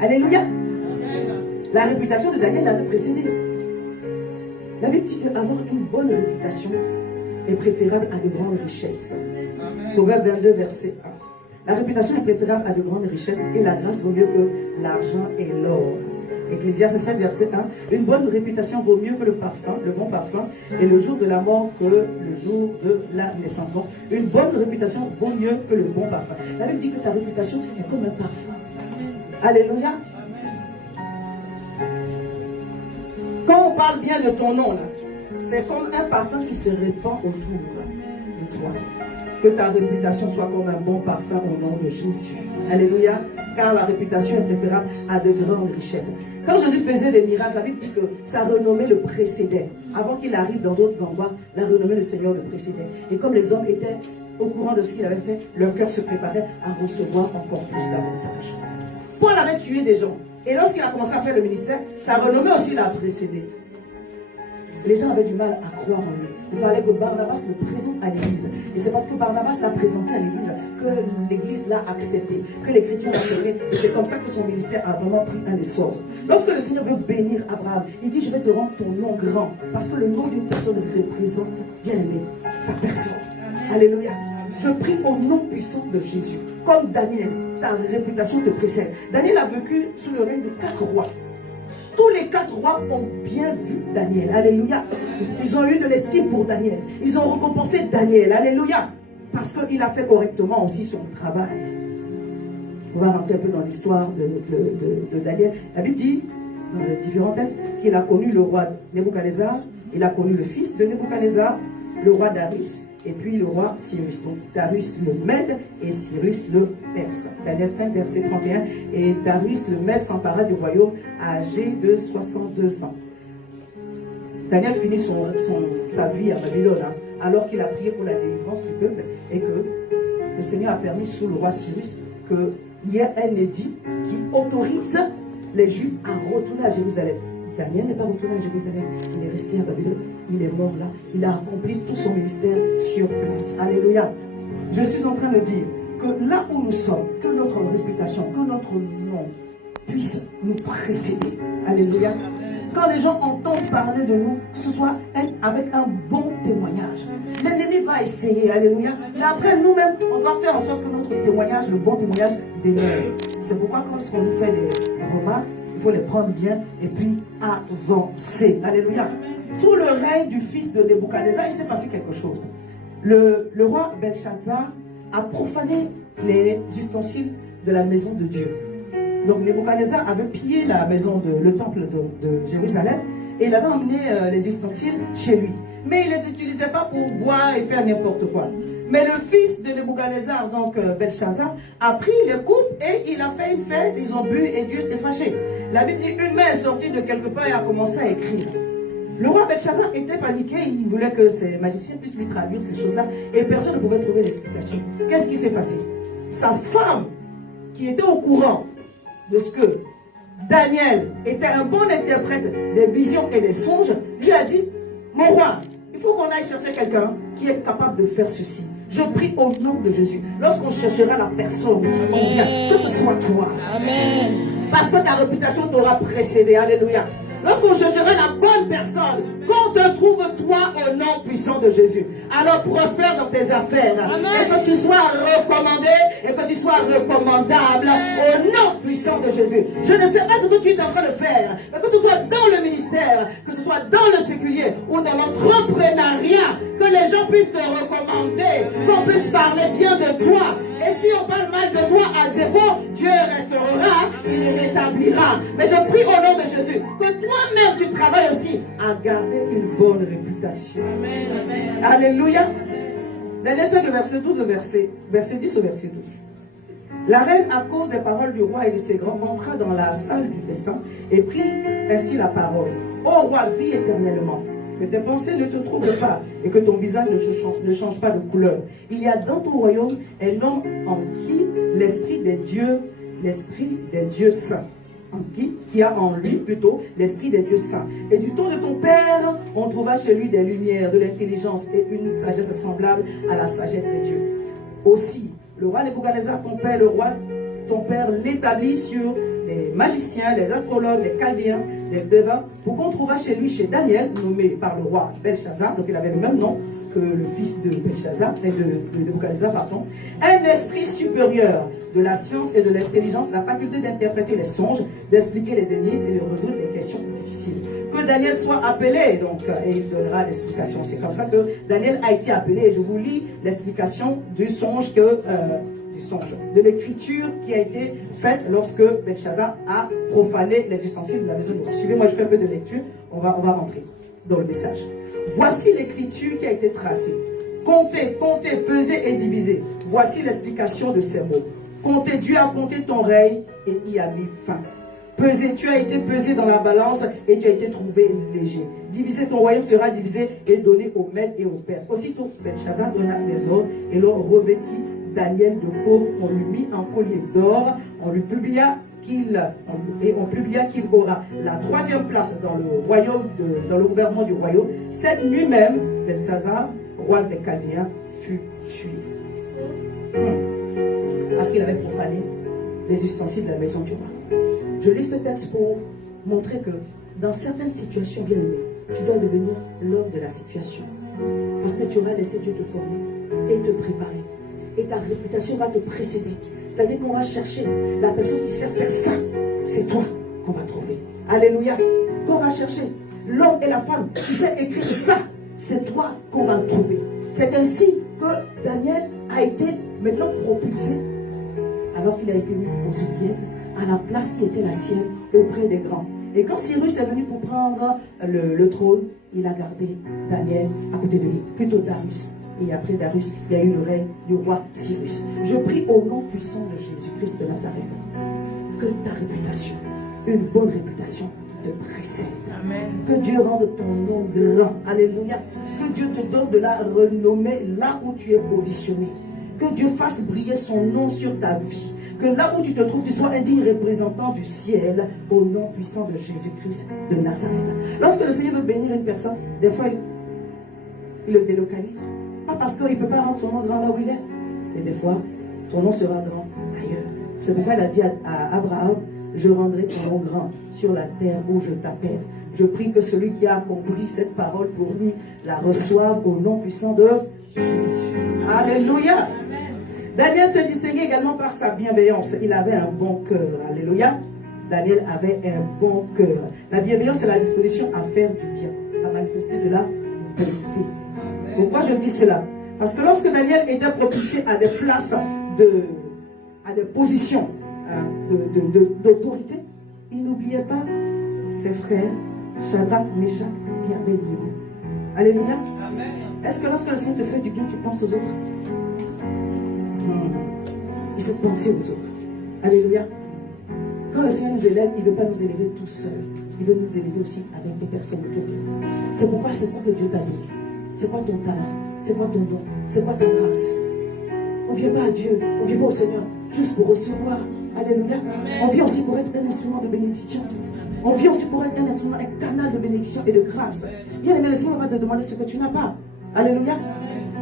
Alléluia. La réputation de Daniel l'avait précédé. La Bible dit qu'avoir une bonne réputation est préférable à de grandes richesses. Proverbe 22, verset 1. La réputation est préférable à de grandes richesses et la grâce vaut mieux que l'argent et l'or. Ecclésiaste 7, verset 1. Une bonne réputation vaut mieux que le parfum, le bon parfum, et le jour de la mort que le jour de la naissance. Donc, une bonne réputation vaut mieux que le bon parfum. La Bible dit que ta réputation est comme un parfum. Alléluia. Quand on parle bien de ton nom, là, c'est comme un parfum qui se répand autour de toi. Que ta réputation soit comme un bon parfum au nom de Jésus. Alléluia. Car la réputation est préférable à de grandes richesses. Quand Jésus faisait des miracles, la Bible dit que sa renommée le précédait. Avant qu'il arrive dans d'autres endroits, la renommée du Seigneur le précédait. Et comme les hommes étaient au courant de ce qu'il avait fait, leur cœur se préparait à recevoir encore plus davantage. Paul avait tué des gens. Et lorsqu'il a commencé à faire le ministère, sa renommée aussi l'a précédé. Les gens avaient du mal à croire en lui. Il fallait que Barnabas le présente à l'église. Et c'est parce que Barnabas l'a présenté à l'église que l'église l'a accepté, que les chrétiens l'ont accepté. Et c'est comme ça que son ministère a vraiment pris un essor. Lorsque le Seigneur veut bénir Abraham, il dit: je vais te rendre ton nom grand. Parce que le nom d'une personne représente, bien aimé, sa personne. Alléluia. Je prie au nom puissant de Jésus. Comme Daniel, ta réputation te précède. Daniel a vécu sous le règne de 4 rois. Tous les 4 rois ont bien vu Daniel. Alléluia. Ils ont eu de l'estime pour Daniel. Ils ont récompensé Daniel. Alléluia. Parce qu'il a fait correctement aussi son travail. On va rentrer un peu dans l'histoire de Daniel. La Bible dit, dans les différents textes, qu'il a connu le roi Nebuchadnezzar. Il a connu le fils de Nebuchadnezzar, le roi Darius, et puis le roi Cyrus. Donc Darius le Mède et Cyrus le Perse. Daniel 5, verset 31. Et Darius le Mède s'empara du royaume âgé de 62 ans. Daniel finit sa vie à Babylone, hein, alors qu'il a prié pour la délivrance du peuple et que le Seigneur a permis sous le roi Cyrus qu'il y ait un édit qui autorise les Juifs à retourner à Jérusalem. Daniel n'est pas retourné à Jérusalem, il est resté à Babylone, il est mort là, il a accompli tout son ministère sur place. Alléluia. Je suis en train de dire que là où nous sommes, que notre réputation, que notre nom puisse nous précéder. Alléluia. Quand les gens entendent parler de nous, que ce soit avec un bon témoignage. L'ennemi va essayer, alléluia. Mais après, nous-mêmes, on doit faire en sorte que notre témoignage, le bon témoignage, demeure. C'est pourquoi quand on nous fait des remarques, il faut les prendre bien et puis avancer. Alléluia. Sous le règne du fils de Nebuchadnezzar, il s'est passé quelque chose. Le roi Belshazzar a profané les ustensiles de la maison de Dieu. Donc Nebuchadnezzar avait pillé la maison, le temple de Jérusalem, et il avait emmené les ustensiles chez lui. Mais il ne les utilisait pas pour boire et faire n'importe quoi. Mais le fils de Nebuchadnezzar, donc Belshazzar, a pris les coupes et il a fait une fête, ils ont bu et Dieu s'est fâché. La Bible dit une main est sortie de quelque part et a commencé à écrire. Le roi Belshazzar était paniqué, il voulait que ses magiciens puissent lui traduire ces choses-là et personne ne pouvait trouver l'explication. Qu'est-ce qui s'est passé? Sa femme, qui était au courant de ce que Daniel était un bon interprète des visions et des songes, lui a dit: mon roi, il faut qu'on aille chercher quelqu'un qui est capable de faire ceci. Je prie au nom de Jésus. Lorsqu'on cherchera la personne qui convient, que ce soit toi. Amen. Parce que ta réputation t'aura précédé. Alléluia. Lorsqu'on cherchera la bonne personne, qu'on te trouve toi au nom puissant de Jésus. Alors prospère dans tes affaires. Amen. Et que tu sois recommandé et que tu sois recommandable au nom puissant puissant de Jésus. Je ne sais pas ce que tu es en train de faire, mais que ce soit dans le ministère, que ce soit dans le séculier ou dans l'entrepreneuriat, que les gens puissent te recommander, qu'on puisse parler bien de toi. Et si on parle mal de toi, à défaut, Dieu restaurera, il rétablira. Mais je prie au nom de Jésus que toi-même tu travailles aussi à garder une bonne réputation. Amen. Amen. Alléluia. Dernier le verset 12 verset 10 au verset 12. La reine, à cause des paroles du roi et de ses grands, entra dans la salle du festin et prit ainsi la parole. Ô roi, vis éternellement, que tes pensées ne te troublent pas et que ton visage ne change pas de couleur. Il y a dans ton royaume un homme en qui l'esprit des dieux saints, qui a en lui plutôt l'esprit des dieux saints. Et du temps de ton père, on trouva chez lui des lumières, de l'intelligence et une sagesse semblable à la sagesse des dieux. Aussi, le roi Nebuchadnezzar, ton père, le roi, ton père, l'établit sur les magiciens, les astrologues, les chaldéens, les devins, pour qu'on trouva chez lui, chez Daniel, nommé par le roi Belshazzar, donc il avait le même nom que le fils de Belshazzar, de Nebuchadnezzar, pardon, un esprit supérieur de la science et de l'intelligence, la faculté d'interpréter les songes, d'expliquer les énigmes et de résoudre les questions difficiles. Que Daniel soit appelé, donc, et il donnera l'explication. C'est comme ça que Daniel a été appelé, et je vous lis l'explication du songe de l'écriture qui a été faite lorsque Belshazzar a profané les ustensiles de la maison du roi. Suivez-moi, je fais un peu de lecture, on va rentrer dans le message. Voici l'écriture qui a été tracée. Comptez, pesez et divisez. Voici l'explication de ces mots. Comptez, Dieu a compté ton règne et y a mis fin. Pesé, tu as été pesé dans la balance et tu as été trouvé léger. Divisé, ton royaume sera divisé et donné aux Mèdes et aux Perses. Aussitôt, Belshazzar donna des ordres et l'on revêtit Daniel de peau, on lui mit un collier d'or, on lui publia qu'il aura la troisième place dans le royaume, dans le gouvernement du royaume. Cette nuit même, Belshazzar, roi des Chaldéens, fut tué. Parce qu'il avait profané les ustensiles de la maison du roi. Je lis ce texte pour montrer que dans certaines situations bien aimées, tu dois devenir l'homme de la situation. Parce que tu auras laissé Dieu te former et te préparer. Et ta réputation va te précéder. C'est-à-dire qu'on va chercher la personne qui sait faire ça. C'est toi qu'on va trouver. Alléluia. Qu'on va chercher l'homme et la femme qui sait écrire ça. C'est toi qu'on va trouver. C'est ainsi que Daniel a été maintenant propulsé, alors qu'il a été mis aux oubliettes, à la place qui était la sienne auprès des grands. Et quand Cyrus est venu pour prendre le trône, il a gardé Daniel à côté de lui, plutôt Darius. Et après Darius, il y a eu le règne du roi Cyrus. Je prie au nom puissant de Jésus-Christ de Nazareth que ta réputation, une bonne réputation, te précède. Amen. Que Dieu rende ton nom grand. Alléluia. Que Dieu te donne de la renommée là où tu es positionné. Que Dieu fasse briller son nom sur ta vie. Que là où tu te trouves, tu sois un digne représentant du ciel au nom puissant de Jésus-Christ de Nazareth. Lorsque le Seigneur veut bénir une personne, des fois il le délocalise. Pas parce qu'il ne peut pas rendre son nom grand là où il est. Mais des fois, ton nom sera grand ailleurs. C'est pourquoi il a dit à Abraham, je rendrai ton nom grand sur la terre où je t'appelle. Je prie que celui qui a accompli cette parole pour lui la reçoive au nom puissant de Jésus. Alléluia. Daniel s'est distingué également par sa bienveillance. Il avait un bon cœur. Alléluia. Daniel avait un bon cœur. La bienveillance, c'est la disposition à faire du bien, à manifester de la bonté. Pourquoi je dis cela? Parce que lorsque Daniel était propulsé à des places à des positions d'autorité, il n'oubliait pas ses frères, Shadrach, Meshach et Abednego. Alléluia. Amen. Est-ce que lorsque le Seigneur te fait du bien, tu penses aux autres? Il faut penser aux autres. Alléluia. Quand le Seigneur nous élève, il ne veut pas nous élever tout seul. Il veut nous élever aussi avec des personnes autour de nous. C'est pourquoi c'est quoi que Dieu t'a donné. C'est quoi ton talent? C'est quoi ton don? C'est quoi ta grâce? On ne vient pas à Dieu, on ne vient pas au Seigneur juste pour recevoir. Alléluia. Amen. On vient aussi pour être un instrument de bénédiction. On vient aussi pour être un instrument, un canal de bénédiction et de grâce. Bien aimé, le Seigneur va te demander ce que tu n'as pas. Alléluia.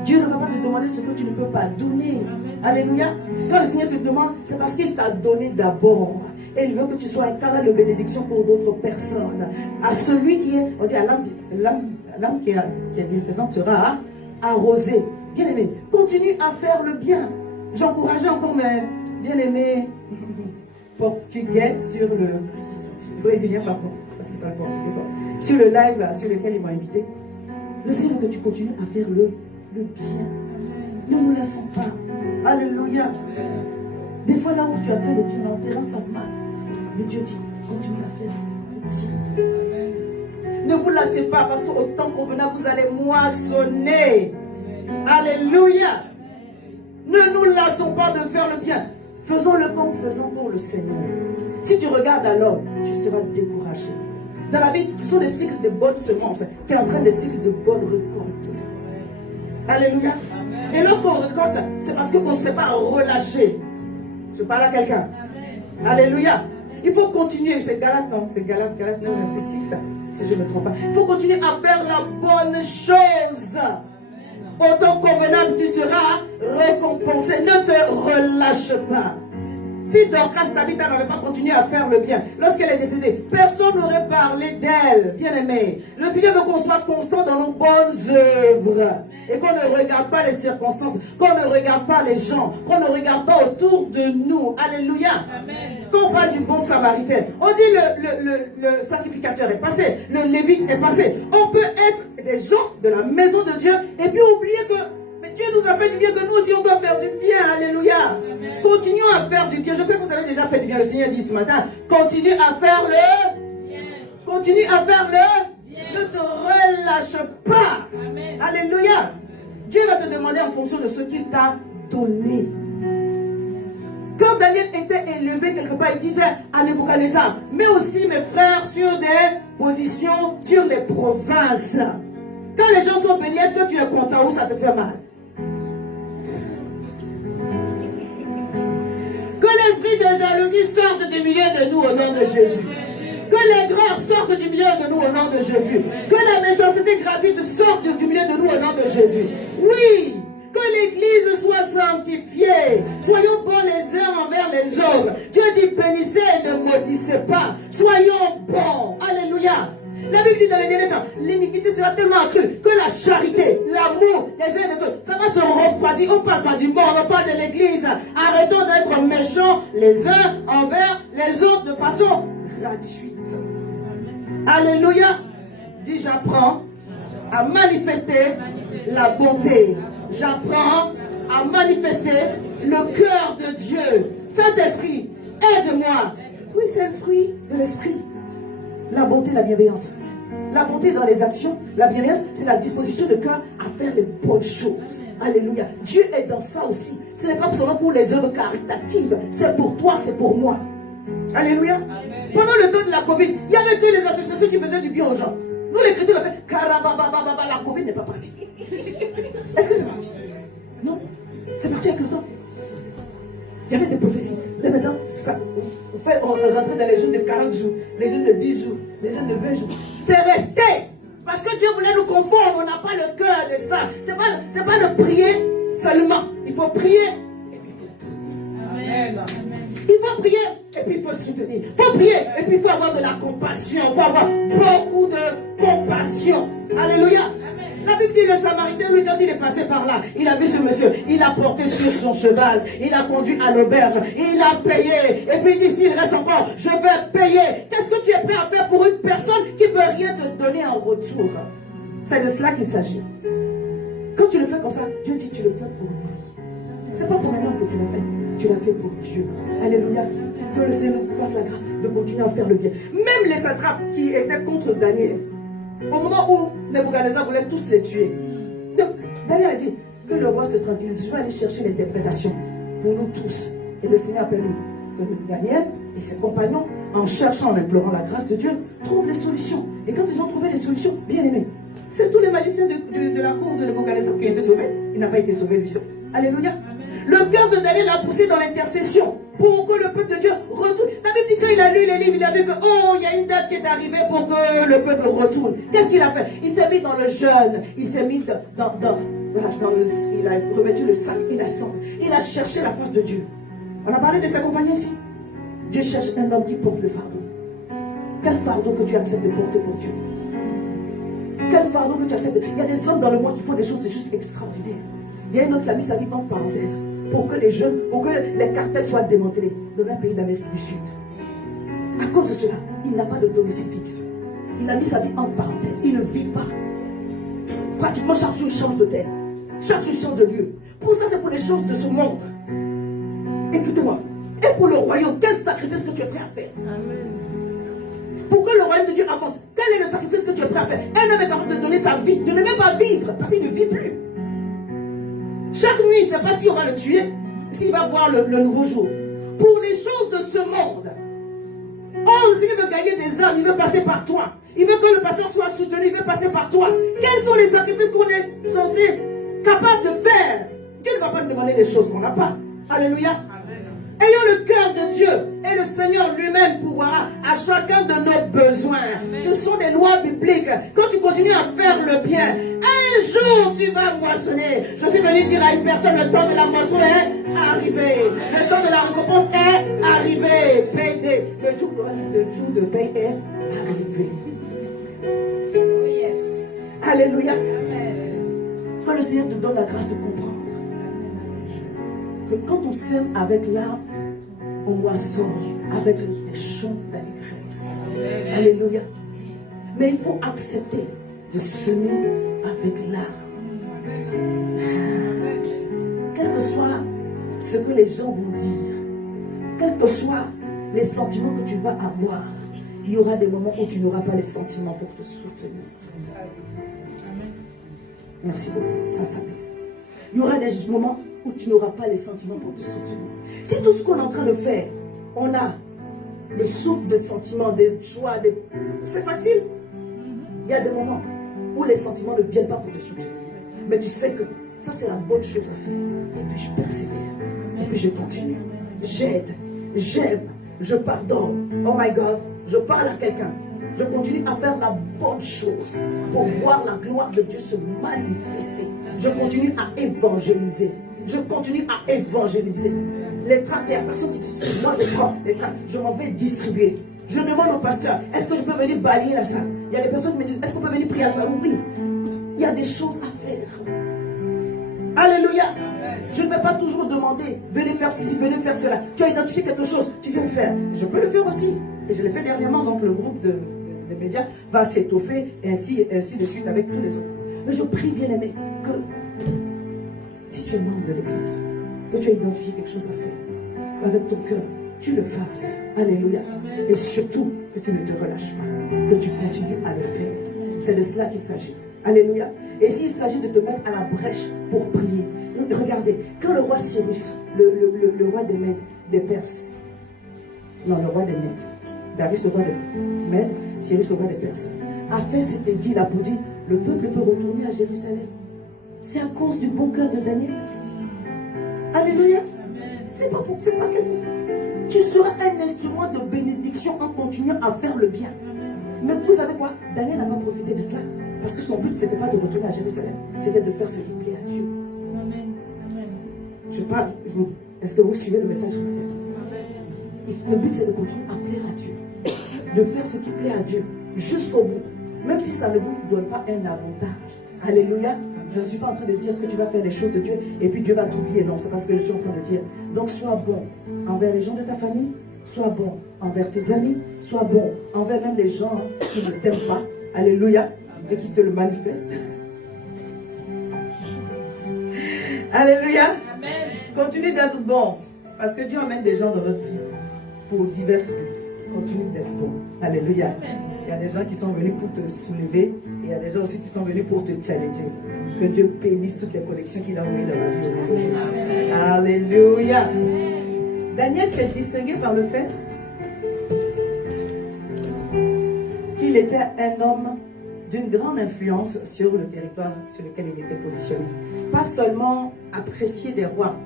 Dieu ne va pas te demander ce que tu ne peux pas donner. Alléluia. Quand le Seigneur te demande, c'est parce qu'il t'a donné d'abord. Et il veut que tu sois un canal de bénédiction pour d'autres personnes. À celui qui est, on dit à l'âme qui est bienfaisante sera arrosée. Bien aimé, continue à faire le bien. J'encourageais encore mes bien-aimés portugais sur le brésilien, pardon, parce qu'il parle portugais, pardon, sur le live là, sur lequel ils m'ont invité. Le Seigneur que tu continues à faire le bien. Ne nous laissons pas. Alléluia. Des fois là où tu as fait le bien, on te rend ça mal. Mais Dieu dit, continue à faire le bien. Ne vous lassez pas parce qu'au temps convenable, vous allez moissonner. Alléluia. Ne nous lassons pas de faire le bien. Faisons-le comme faisons pour le Seigneur. Si tu regardes alors, tu seras découragé. Dans la vie, ce sont des cycles de bonnes semences qui entraînent des cycles de bonnes récoltes. Alléluia. Et lorsqu'on récolte, c'est parce qu'on ne sait pas relâcher. Je parle à quelqu'un. Alléluia. Il faut continuer. C'est Galate, non? C'est Galate, non, c'est 6, si je ne me trompe pas. Il faut continuer à faire la bonne chose. Au temps convenable, tu seras récompensé. Ne te relâche pas. Si Dorcas Tabitha n'avait pas continué à faire le bien, lorsqu'elle est décédée, personne n'aurait parlé d'elle, bien aimée. Le Seigneur veut qu'on soit constant dans nos bonnes œuvres et qu'on ne regarde pas les circonstances, qu'on ne regarde pas les gens, qu'on ne regarde pas autour de nous. Alléluia. Quand on parle du bon samaritain, on dit le sacrificateur est passé, le lévite est passé. On peut être des gens de la maison de Dieu et puis oublier que Dieu nous a fait du bien, que nous aussi on doit faire du bien. Alléluia. Amen. Continuons à faire du bien. Je sais que vous avez déjà fait du bien. Le Seigneur dit ce matin, continue à faire le bien. Continue à faire le bien. Ne te relâche pas. Amen. Alléluia. Dieu va te demander en fonction de ce qu'il t'a donné. Quand Daniel était élevé quelque part, il disait à Nebuchadnezzar, mais aussi mes frères sur des positions, sur les provinces. Quand les gens sont bénis, est-ce que tu es content ou ça te fait mal? Que l'esprit de jalousie sorte du milieu de nous au nom de Jésus. Que l'aigreur sorte du milieu de nous au nom de Jésus. Que la méchanceté gratuite sorte du milieu de nous au nom de Jésus. Oui, que l'Église soit sanctifiée. Soyons bons les uns envers les autres. Dieu dit bénissez et ne maudissez pas. Soyons bons. Alléluia. La Bible dit dans les derniers temps, l'iniquité sera tellement accrue que la charité, l'amour des uns et des autres, ça va se refroidir. On ne parle pas du monde, on parle de l'Église. Arrêtons d'être méchants les uns envers les autres de façon gratuite. Alléluia. Dis j'apprends à manifester la bonté. J'apprends à manifester le cœur de Dieu. Saint-Esprit, aide-moi. Oui, c'est le fruit de l'esprit. La bonté, la bienveillance. La bonté dans les actions, la bienveillance, c'est la disposition de cœur à faire les bonnes choses. Alléluia. Dieu est dans ça aussi. Ce n'est pas seulement pour les œuvres caritatives. C'est pour toi, c'est pour moi. Alléluia. Amen. Pendant le temps de la Covid, il n'y avait que les associations qui faisaient du bien aux gens. Nous, les chrétiens, on a fait Karababababa, la Covid n'est pas partie. Est-ce que c'est parti? Non. C'est parti avec le temps. Il y avait des prophéties. Là maintenant, on rentrait dans les jeûnes de 40 jours, les jeûnes de 10 jours, les jeûnes de 20 jours. C'est resté. Parce que Dieu voulait nous confondre. On n'a pas le cœur de ça. C'est pas de prier seulement. Il faut prier et puis il faut tout. Amen. Il faut prier et puis il faut soutenir. Il faut prier et puis il faut avoir de la compassion. Il faut avoir beaucoup de compassion. Alléluia. La Bible dit le Samaritain, lui, quand il est passé par là, il a vu ce monsieur, il a porté sur son cheval, il a conduit à l'auberge, il a payé. Et puis il dit, s'il reste encore, je vais payer. Qu'est-ce que tu es prêt à faire pour une personne qui ne peut rien te donner en retour? C'est de cela qu'il s'agit. Quand tu le fais comme ça, Dieu dit, tu le fais pour lui. C'est pas pour un homme que tu le fais, tu l'as fait pour Dieu. Alléluia. Que le Seigneur nous fasse la grâce de continuer à faire le bien. Même les satrapes qui étaient contre Daniel, au moment où Nebuchadnezzar voulait tous les tuer, Daniel a dit que le roi se tranquillise. Je vais aller chercher l'interprétation pour nous tous. Et le Seigneur a permis que Daniel et ses compagnons, en cherchant, en implorant la grâce de Dieu, trouvent les solutions. Et quand ils ont trouvé les solutions, bien aimés, c'est tous les magiciens de la cour de Nebuchadnezzar qui ont été sauvés. Il n'a pas été sauvé lui seul. Alléluia. Le cœur de Daniel a poussé dans l'intercession pour que le peuple de Dieu retourne. La Bible dit qu'il a lu les livres, il a vu que, il y a une date qui est arrivée pour que le peuple retourne. Qu'est-ce qu'il a fait? Il s'est mis dans le jeûne, il s'est mis il a remettu le sac innocent. Il a cherché la face de Dieu. On a parlé de ses compagnons ici. Dieu cherche un homme qui porte le fardeau. Quel fardeau que tu acceptes de porter pour Dieu? Quel fardeau que tu acceptes? Il y a des hommes dans le monde qui font des choses juste extraordinaires. Il y a un homme qui a mis sa vie en parenthèse pour que les jeunes, pour que les cartels soient démantelés. dans un pays d'Amérique du Sud. À cause de cela, il n'a pas de domicile fixe. Il a mis sa vie entre parenthèses. Il ne vit pas. Pratiquement chaque jour, il change de terre. Chaque jour, il change de lieu. Pour ça, c'est pour les choses de ce monde. Écoute-moi. Et pour le royaume, quel sacrifice que tu es prêt à faire? Amen. Pour que le royaume de Dieu avance, quel est le sacrifice que tu es prêt à faire? Un homme est capable de donner sa vie, de ne même pas vivre, parce qu'il ne vit plus. Chaque nuit, il ne sait pas s'il va le tuer, s'il va voir le nouveau jour. Pour les choses de ce monde, oh, s'il veut gagner des âmes, il veut passer par toi. Il veut que le pasteur soit soutenu, il veut passer par toi. Quels sont les sacrifices qu'on est censé, capable de faire? Dieu ne va pas nous demander des choses qu'on n'a pas. Alléluia. Ayons le cœur de Dieu et le Seigneur lui-même pourra à chacun de nos besoins. Amen. Ce sont des lois bibliques. Quand tu continues à faire le bien, un jour tu vas moissonner. Je suis venu dire à une personne, le temps de la moisson est arrivé. Le temps de la récompense est arrivé. Le jour de paix est arrivé. Oh yes. Alléluia. Amen. Quand le Seigneur te donne la grâce de comprendre que quand on sème avec l'âme, on moissonne avec les chants d'allégresse. Alléluia. Mais il faut accepter de semer avec l'âme. Quel que soit ce que les gens vont dire, quels que soient les sentiments que tu vas avoir, il y aura des moments où tu n'auras pas les sentiments pour te soutenir. Merci beaucoup. Ça s'appelle. Il y aura des moments où tu n'auras pas les sentiments pour te soutenir. Si tout ce qu'on est en train de faire, on a le souffle de sentiments, de joie, c'est facile. Il y a des moments où les sentiments ne viennent pas pour te soutenir. Mais tu sais que ça, c'est la bonne chose à faire. Et puis je persévère. Et puis je continue. J'aide. J'aime. Je pardonne. Oh my God. Je parle à quelqu'un. Je continue à faire la bonne chose pour voir la gloire de Dieu se manifester. Je continue à évangéliser. Je continue à évangéliser. Les tracts, il y a personne qui distribue. Moi, je prends les tracts, je m'en vais distribuer. Je demande au pasteur, est-ce que je peux venir balayer la salle? Il y a des personnes qui me disent, est-ce qu'on peut venir prier à la salle? Oui. Il y a des choses à faire. Alléluia. Je ne vais pas toujours demander, venez faire ceci, venez faire cela. Tu as identifié quelque chose, tu viens le faire. Je peux le faire aussi. Et je l'ai fait dernièrement, donc le groupe de médias va s'étoffer, et ainsi de suite avec tous les autres. Mais je prie, bien aimé, que si tu es membre de l'église, que tu as identifié quelque chose à faire, qu'avec ton cœur, tu le fasses. Alléluia. Amen. Et surtout, que tu ne te relâches pas, que tu continues à le faire. C'est de cela qu'il s'agit. Alléluia. Et s'il s'agit de te mettre à la brèche pour prier, regardez, quand le roi Cyrus, le roi des Mèdes, des Perses, non, le roi des Mèdes, Darius le roi des Mèdes, Cyrus le roi des Perses, a fait cet édit là pour dire, le peuple peut retourner à Jérusalem. C'est à cause du bon cœur de Daniel. Alléluia. C'est pas pour quelque chose. Tu seras un instrument de bénédiction en continuant à faire le bien. Mais vous savez quoi? Daniel n'a pas profité de cela. Parce que son but, ce n'était pas de retourner à Jérusalem. C'était de faire ce qui plaît à Dieu. Amen. Amen. Je parle. Est-ce que vous suivez le message ce matin? Le but, c'est de continuer à plaire à Dieu. De faire ce qui plaît à Dieu jusqu'au bout. Même si ça ne vous donne pas un avantage. Alléluia. Je ne suis pas en train de dire que tu vas faire les choses de Dieu et puis Dieu va t'oublier. Non, c'est pas ce que je suis en train de dire. Donc sois bon envers les gens de ta famille, sois bon envers tes amis, sois bon envers même les gens qui ne t'aiment pas. Alléluia. Et qui te le manifestent. Alléluia. Amen. Continue d'être bon. Parce que Dieu amène des gens dans notre vie pour divers buts. Continue d'être bon. Alléluia. Amen. Il y a des gens qui sont venus pour te soulever. Et il y a des gens aussi qui sont venus pour te challenger. Que Dieu bénisse toutes les connexions qu'il a envoyées dans la vie de Jésus. Alléluia. Daniel s'est distingué par le fait qu'il était un homme d'une grande influence sur le territoire sur lequel il était positionné. Pas seulement apprécié des rois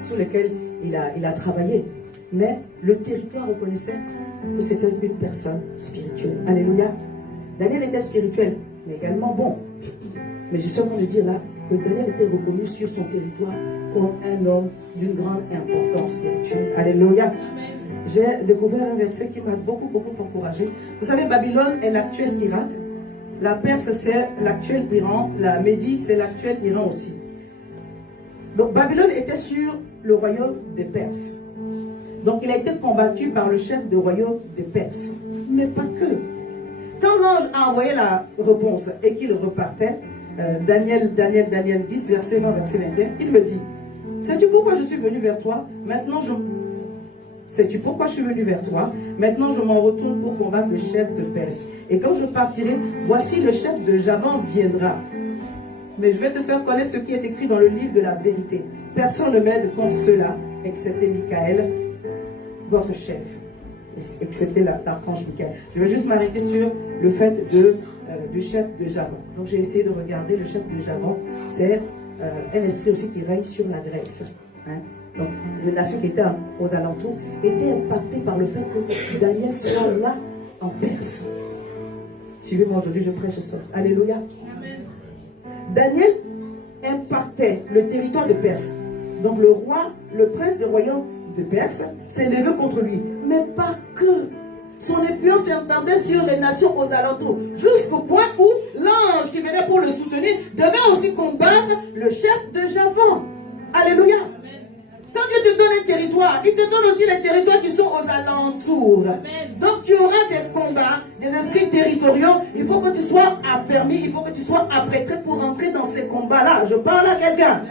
sous lesquels il a travaillé, mais le territoire reconnaissait que c'était une personne spirituelle. Alléluia. Daniel était spirituel, mais également bon. Mais je suis en train de dire là que Daniel était reconnu sur son territoire comme un homme d'une grande importance spirituelle. Alléluia. J'ai découvert un verset qui m'a beaucoup encouragé. Vous savez, Babylone est l'actuel Irak. La Perse, c'est l'actuel Iran. La Médie, c'est l'actuel Iran aussi. Donc, Babylone était sur le royaume des Perses. Donc il a été combattu par le chef de royaume des Perses. Mais pas que. Quand l'ange a envoyé la réponse et qu'il repartait, Daniel 10, verset 20, verset 21, il me dit, sais-tu pourquoi je suis venu vers toi? Sais-tu pourquoi je suis venu vers toi? Maintenant je m'en retourne pour combattre le chef de Perse. Et quand je partirai, voici le chef de Javan viendra. Mais je vais te faire connaître ce qui est écrit dans le livre de la vérité. Personne ne m'aide contre cela, excepté Michael, votre chef. Excepté l'archange Michael. Je vais juste m'arrêter sur le fait du chef de Javan. Donc j'ai essayé de regarder le chef de Javan. C'est un esprit aussi qui règne sur la Grèce. Hein? Donc les nations qui étaient aux alentours étaient impactées par le fait que Daniel soit là en Perse. Suivez-moi aujourd'hui, je prêche ce soir. Alléluia. Amen. Daniel impactait le territoire de Perse. Donc le roi, le prince du royaume de Perse s'est levé contre lui. Mais pas que. Son influence s'étendait sur les nations aux alentours. Jusqu'au point où l'ange qui venait pour le soutenir devait aussi combattre le chef de Javan. Alléluia. Amen. Quand Dieu te donne un territoire, il te donne aussi les territoires qui sont aux alentours. Amen. Donc tu auras des combats, des esprits territoriaux. Il faut que tu sois affermi, il faut que tu sois apprêté pour entrer dans ces combats-là. Je parle à quelqu'un.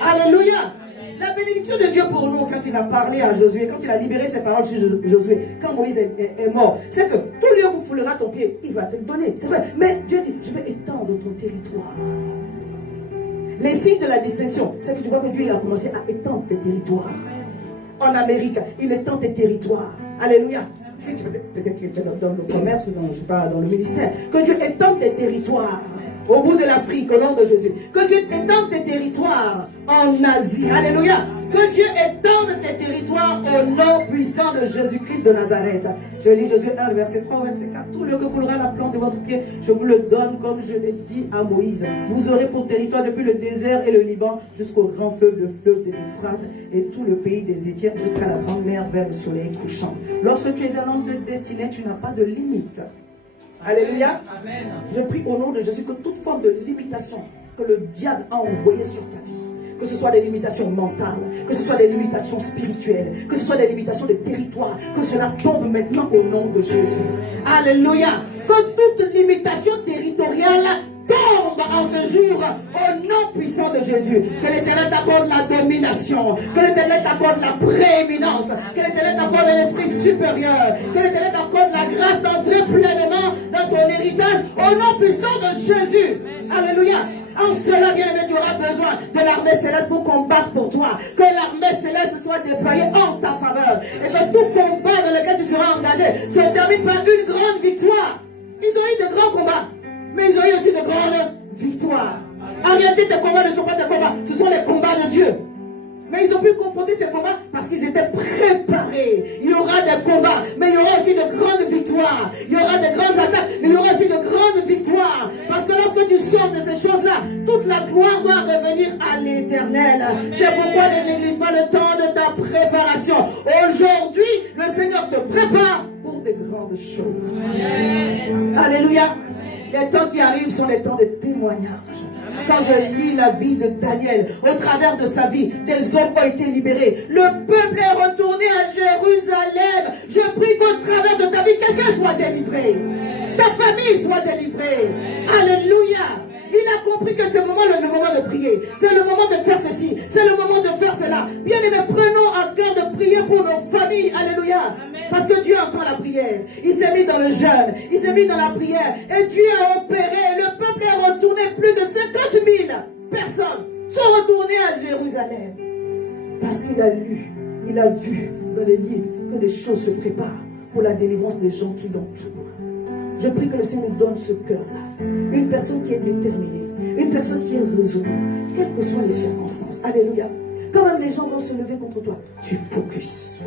Alléluia. Amen. La bénédiction de Dieu pour nous, quand il a parlé à Josué, quand il a libéré ses paroles sur Josué, quand Moïse est mort, c'est que tout lieu où foulera ton pied, il va te le donner. C'est vrai. Mais Dieu dit, je vais étendre ton territoire. Les signes de la distinction, c'est que tu vois que Dieu a commencé à étendre tes territoires. En Amérique, il étend tes territoires. Alléluia. Si tu peut-être que tu es dans le commerce ou dans le ministère, que Dieu étende tes territoires. Au bout de l'Afrique, au nom de Jésus. Que Dieu étende tes territoires en Asie. Alléluia. Que Dieu étende tes territoires au nom puissant de Jésus-Christ de Nazareth. Je lis Josué 1, verset 3, verset 4. Tout lieu que foulera la plante de votre pied, je vous le donne comme je l'ai dit à Moïse. Vous aurez pour territoire depuis le désert et le Liban jusqu'au grand fleuve de l'Euphrate et tout le pays des Éthiopies jusqu'à la grande mer vers le soleil couchant. Lorsque tu es un homme de destinée, tu n'as pas de limite. Alléluia. Amen. Je prie au nom de Jésus que toute forme de limitation que le diable a envoyée sur ta vie, que ce soit des limitations mentales, que ce soit des limitations spirituelles, que ce soit des limitations de territoire, que cela tombe maintenant au nom de Jésus. Alléluia. Que toute limitation territoriale tombe en ce jour au nom puissant de Jésus. Que l'Éternel t'accorde la domination, que l'Éternel t'accorde la prééminence, que l'Éternel t'accorde l'esprit supérieur, que l'Éternel t'accorde la grâce d'entrer pleinement dans ton héritage au nom puissant de Jésus. Alléluia. En cela, bien aimé, tu auras besoin de l'armée céleste pour combattre pour toi. Que l'armée céleste soit déployée en ta faveur. Et que tout combat dans lequel tu seras engagé se termine par une grande victoire. Ils ont eu de grands combats, mais ils ont eu aussi de grandes victoires. En réalité, tes combats ne sont pas des combats, ce sont les combats de Dieu. Mais ils ont pu confronter ces combats parce qu'ils étaient préparés. Il y aura des combats, mais il y aura aussi de grandes victoires. Il y aura de grandes attaques, mais il y aura aussi de grandes victoires. Parce que lorsque tu sors de ces choses-là, toute la gloire doit revenir à l'Éternel. C'est pourquoi ne néglige pas le temps de ta préparation. Aujourd'hui, le Seigneur te prépare pour des grandes choses. Alléluia. Les temps qui arrivent sont les temps de témoignage. Quand je lis la vie de Daniel, au travers de sa vie, des hommes ont été libérés. Le peuple est retourné à Jérusalem. Je prie qu'au travers de ta vie, quelqu'un soit délivré. Ta famille soit délivrée. Alléluia. Il a compris que c'est le moment de prier. C'est le moment de faire ceci. C'est le moment de faire cela. Bien aimé, prenons à cœur de prier pour nos familles. Alléluia. Parce que Dieu entend la prière. Il s'est mis dans le jeûne. Il s'est mis dans la prière. Et Dieu a opéré. Le peuple est retourné. Plus de 50 000 personnes sont retournées à Jérusalem. Parce qu'il a lu, il a vu dans les livres que des choses se préparent pour la délivrance des gens qui l'entourent. Je prie que le Seigneur nous donne ce cœur-là. Une personne qui est déterminée. Une personne qui est résolue. Quelles que soient les circonstances. Alléluia. Quand même les gens vont se lever contre toi, tu focus.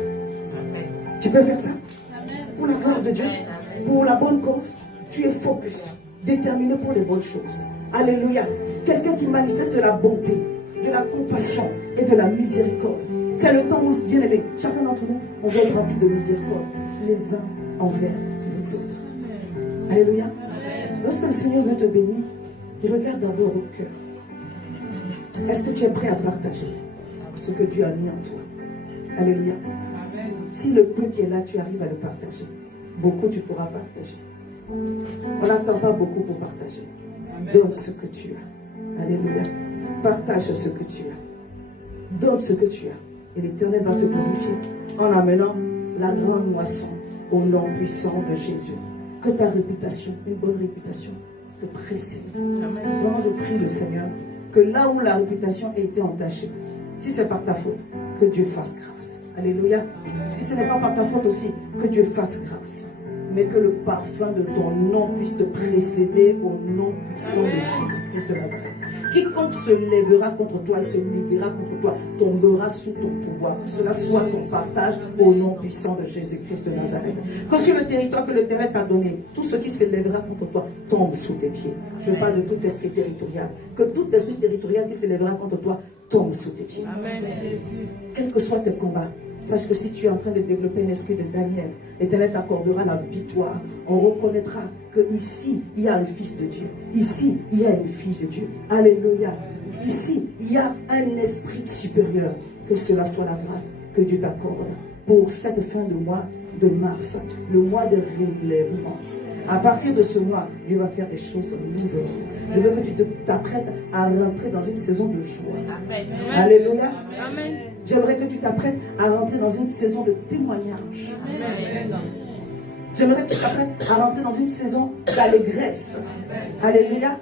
Tu peux faire ça? Pour la gloire de Dieu. Pour la bonne cause. Tu es focus. Déterminé pour les bonnes choses. Alléluia. Quelqu'un qui manifeste de la bonté, de la compassion et de la miséricorde. C'est le temps où, bien aimé, chacun d'entre nous, on va être rempli de miséricorde. Les uns envers les autres. Alléluia. Lorsque le Seigneur veut te bénir, il regarde d'abord au cœur. Est-ce que tu es prêt à partager ce que Dieu a mis en toi? Alléluia. Si le peu qui est là, tu arrives à le partager, beaucoup tu pourras partager. On n'attend pas beaucoup pour partager. Donne ce que tu as. Alléluia. Partage ce que tu as. Donne ce que tu as. Et l'Éternel va se glorifier en amenant la grande moisson au nom puissant de Jésus. Que ta réputation, une bonne réputation, te précède. Vraiment, je prie le Seigneur que là où la réputation a été entachée, si c'est par ta faute, que Dieu fasse grâce. Alléluia. Si ce n'est pas par ta faute aussi, que Dieu fasse grâce. Mais que le parfum de ton nom puisse te précéder au nom puissant de Jésus-Christ de Nazareth. Quiconque se lèvera contre toi et se liguera contre toi tombera sous ton pouvoir. Que cela soit ton partage au nom puissant de Jésus-Christ de Nazareth. Que sur le territoire que l'Éternel t'a donné, tout ce qui se lèvera contre toi tombe sous tes pieds. Je parle de tout esprit territorial. Que tout esprit territorial qui se lèvera contre toi tombe sous tes pieds. Amen, Jésus. Quels que soient tes combats, sache que si tu es en train de développer un esprit de Daniel, l'Éternel t'accordera la victoire. On reconnaîtra que ici, il y a le Fils de Dieu. Ici, il y a une fille de Dieu. Alléluia. Ici, il y a un esprit supérieur. Que cela soit la grâce que Dieu t'accorde pour cette fin de mois de mars, le mois de relèvement. À partir de ce mois, Dieu va faire des choses nouvelles. Je veux que tu t'apprêtes à rentrer dans une saison de joie. Amen. Alléluia. Amen. J'aimerais que tu t'apprêtes à rentrer dans une saison de témoignage. Amen. J'aimerais que tu t'apprêtes à rentrer dans une saison d'allégresse. Alléluia.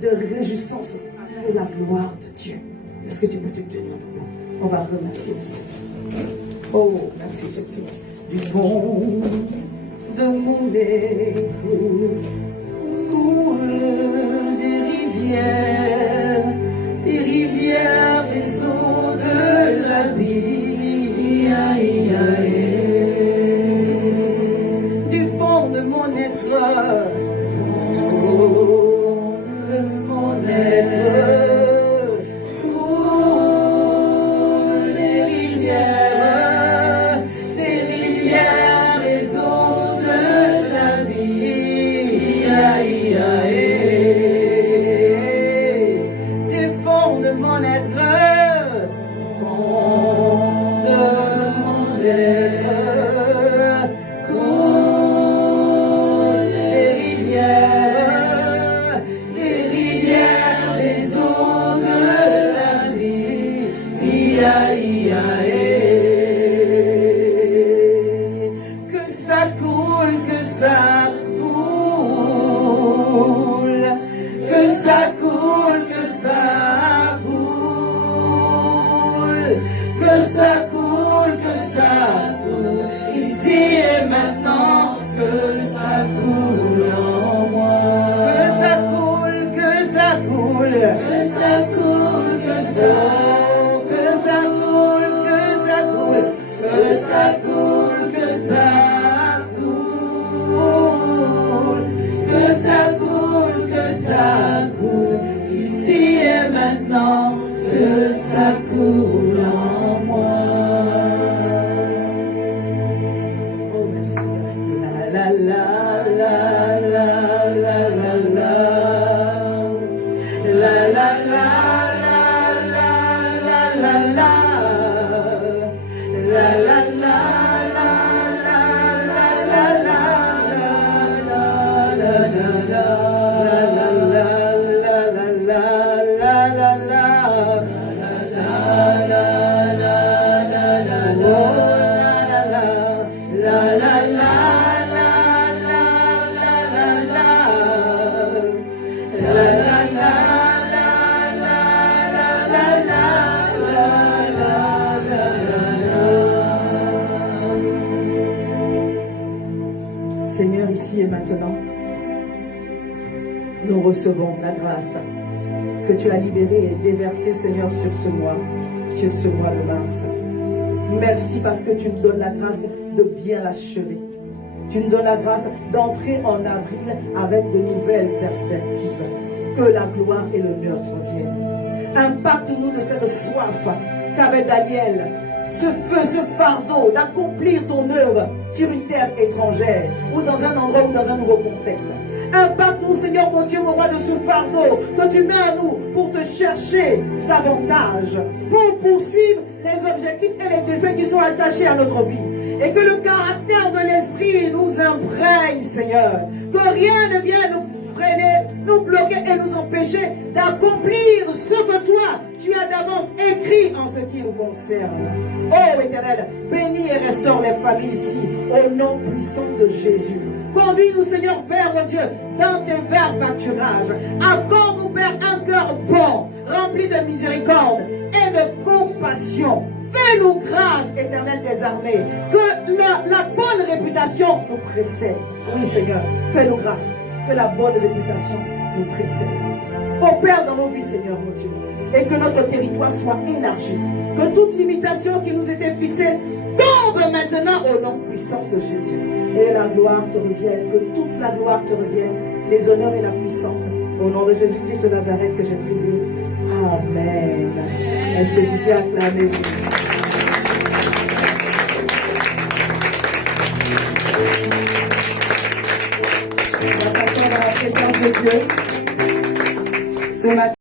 De réjouissance pour la gloire de Dieu. Est-ce que tu peux te tenir debout? On va remercier le Seigneur. Oh, merci Jésus. Du fond de mon être coulent des rivières des eaux de la vie. Aïe, aïe. Du fond de mon être, Seigneur, ici et maintenant, nous recevons la grâce que tu as libérée et déversée, Seigneur, sur ce mois de mars. Merci parce que tu nous donnes la grâce de bien l'achever. Tu nous donnes la grâce d'entrer en avril avec de nouvelles perspectives. Que la gloire et l'honneur te reviennent. Impacte-nous de cette soif qu'avait Daniel, ce feu, ce fardeau d'accomplir ton œuvre sur une terre étrangère ou dans un endroit ou dans un nouveau contexte. Impacte-nous, Seigneur mon Dieu, mon roi, de ce fardeau que tu mets à nous pour te chercher davantage, pour poursuivre les objectifs et les desseins qui sont attachés à notre vie. Et que le caractère de l'Esprit nous imprègne, Seigneur. Que rien ne vienne nous freiner, nous bloquer et nous empêcher d'accomplir ce que toi, tu as d'avance écrit en ce qui nous concerne. Oh Éternel, bénis et restaure les familles ici, au nom puissant de Jésus. Conduis-nous, Seigneur, Père mon Dieu, dans tes verts pâturages. Accorde-nous, Père, un cœur bon, rempli de miséricorde et de compassion. Fais-nous grâce, Éternel des armées, que la bonne réputation nous précède. Oui, Seigneur, fais-nous grâce, que la bonne réputation nous précède. Opère dans nos vies, Seigneur, mon Dieu, et que notre territoire soit élargi. Que toute limitation qui nous était fixée tombe maintenant au nom puissant de Jésus. Et la gloire te revienne, que toute la gloire te revienne, les honneurs et la puissance. Au nom de Jésus-Christ de Nazareth que j'ai prié. Amen. Est-ce que tu peux acclamer Jésus? On va s'asseoir dans la présence de Dieu. Ce matin.